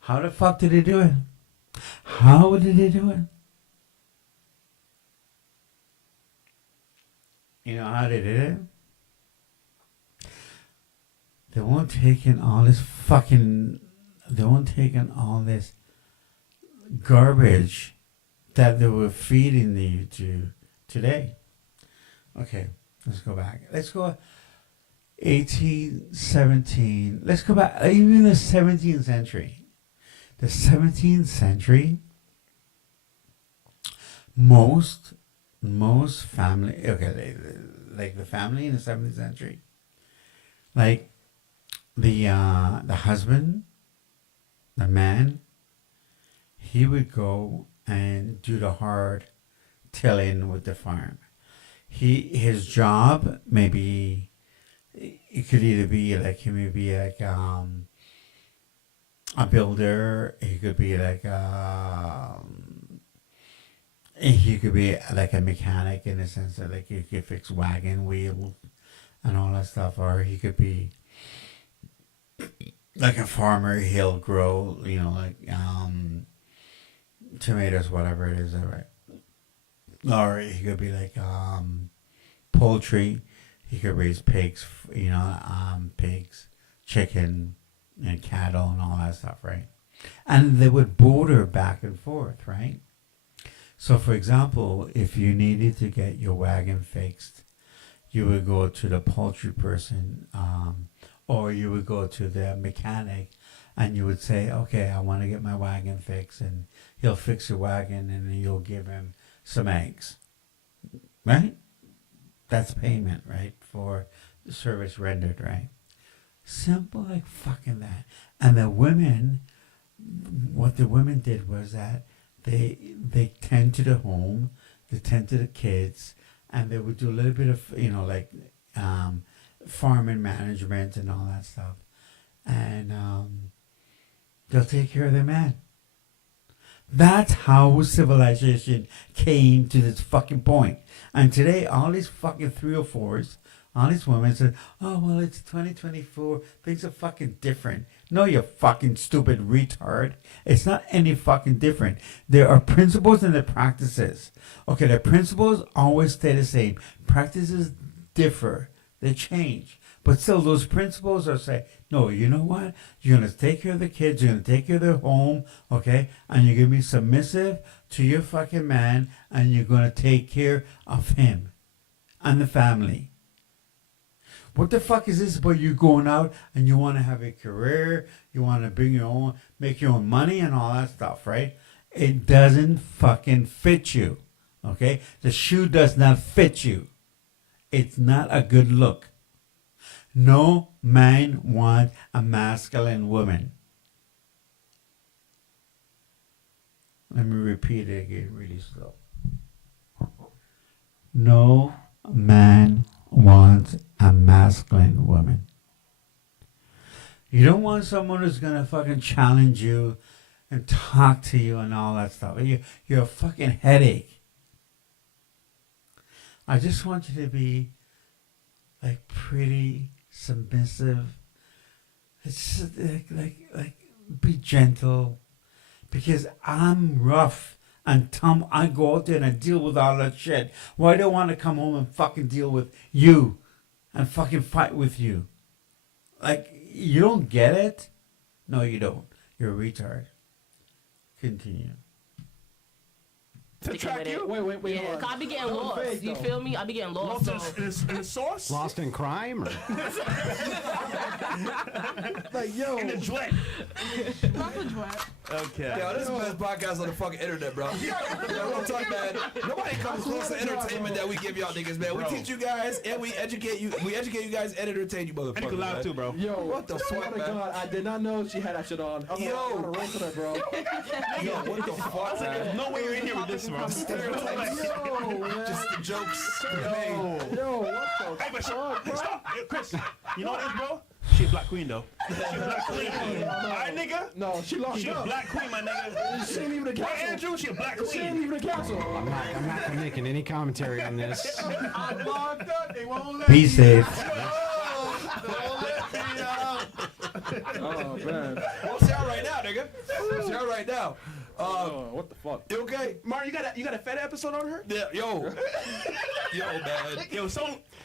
How the fuck did they do it? How did they do it? You know how they did it? They won't take in all this garbage that they were feeding you to today. Okay, let's go back. Let's go 1817. Let's go back even the 17th century. The 17th century, most family, okay, like the family in the 17th century, like the husband, the man, he would go and do the hard tilling with the farm. His job, maybe it could either be like, he may be like a builder. He could be like he could be like a mechanic, in the sense that like he could fix wagon wheels and all that stuff, or he could be like a farmer. He'll grow, like tomatoes, whatever it is, right? Or he could be like poultry. He could raise pigs, pigs, chicken, and cattle and all that stuff, right? And they would border back and forth, right? So, for example, if you needed to get your wagon fixed, you would go to the poultry person, or you would go to the mechanic, and you would say, okay, I want to get my wagon fixed, and he'll fix your wagon, and then you'll give him some eggs, right? That's payment, right, for the service rendered, right? Simple like fucking that. And the women, what the women did was that they tend to the home, they tend to the kids, and they would do a little bit of, farming management and all that stuff. And they'll take care of their man. That's how civilization came to this fucking point. And today, all these fucking 304s All these women said, oh, well, it's 2024. Things are fucking different. No, you fucking stupid retard. It's not any fucking different. There are principles and the practices. Okay, the principles always stay the same. Practices differ. They change. But still, those principles are say, no, you know what? You're going to take care of the kids. You're going to take care of their home. Okay? And you're going to be submissive to your fucking man. And you're going to take care of him and the family. What the fuck is this about you going out and you want to have a career, you want to bring your own, make your own money and all that stuff, right? It doesn't fucking fit you, okay? The shoe does not fit you. It's not a good look. No man wants a masculine woman. Let me repeat it again really slow. No man wants a masculine woman. You don't want someone who's gonna fucking challenge you and talk to you and all that stuff. You're a fucking headache. I just want you to be like pretty submissive. It's just like be gentle, because I'm rough. And Tom, I go out there and I deal with all that shit. Why do I want to come home and fucking deal with you and fucking fight with you? Like, you don't get it? No, you don't. You're a retard. Continue. Sticking with it. Wait. Yeah, 'cause I be getting lost. You feel me? I be getting lost. In the sauce? Lost in crime? Or? Like, yo. In the duet. Not the duet. Okay. Yo, this is the best podcast on the fucking internet, bro. Yo, real talk, man. Nobody comes close to entertainment that we give y'all niggas, man. We teach you guys and we educate you. We educate you guys and entertain you, motherfuckers. And you can laugh man. too, bro. Yo, what the fuck, man? God, I did not know she had that shit on. I'm Yo. gonna roast her, bro. Yo, what the fuck, man? There's no way you're in here with this, bro. Stereotypes. Just the jokes. Yo, what the Hey, but fuck, bro? stop. Hey, Chris, you know what it is, bro? She a black queen, though. She a black queen. Alright, nigga? No, she locked She a up. black queen, my nigga. She ain't even a Right, castle. Andrew? She a black She ain't queen. even a castle. I'm not making any commentary on this. I'm locked up. They won't let Be me safe. Oh, man. We'll see y'all right now, nigga. We'll see y'all right now. What the fuck? You okay? Martin, you got a fed episode on her? Yeah, yo, man.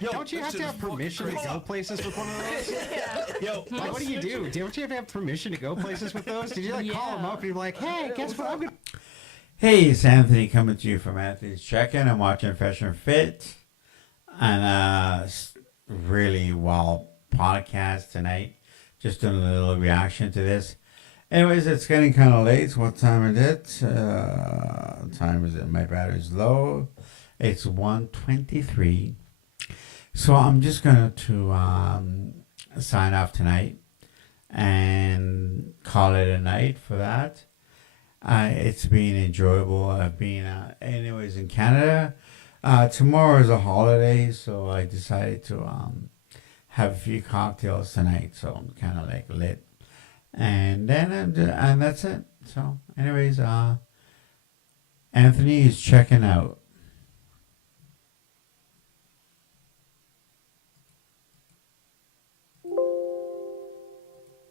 Don't you have to have permission to go places with one of those? Yo, Like, what do you do? Don't you have to have permission to go places with those? Did you like call them up and you're like, hey, guess what? I'm gonna... Hey, it's Anthony coming to you from Anthony's Check-In. I'm watching Fresh and Fit. And really well podcast tonight. Just doing a little reaction to this. Anyways, it's getting kind of late. What time is it? Time is it? My battery's low. It's 1:23. So I'm just going to sign off tonight and call it a night for that. It's been enjoyable. I've been, anyways, in Canada. Tomorrow is a holiday, so I decided to have a few cocktails tonight. So I'm kind of like lit. And then, and that's it. So, anyways, Anthony is checking out.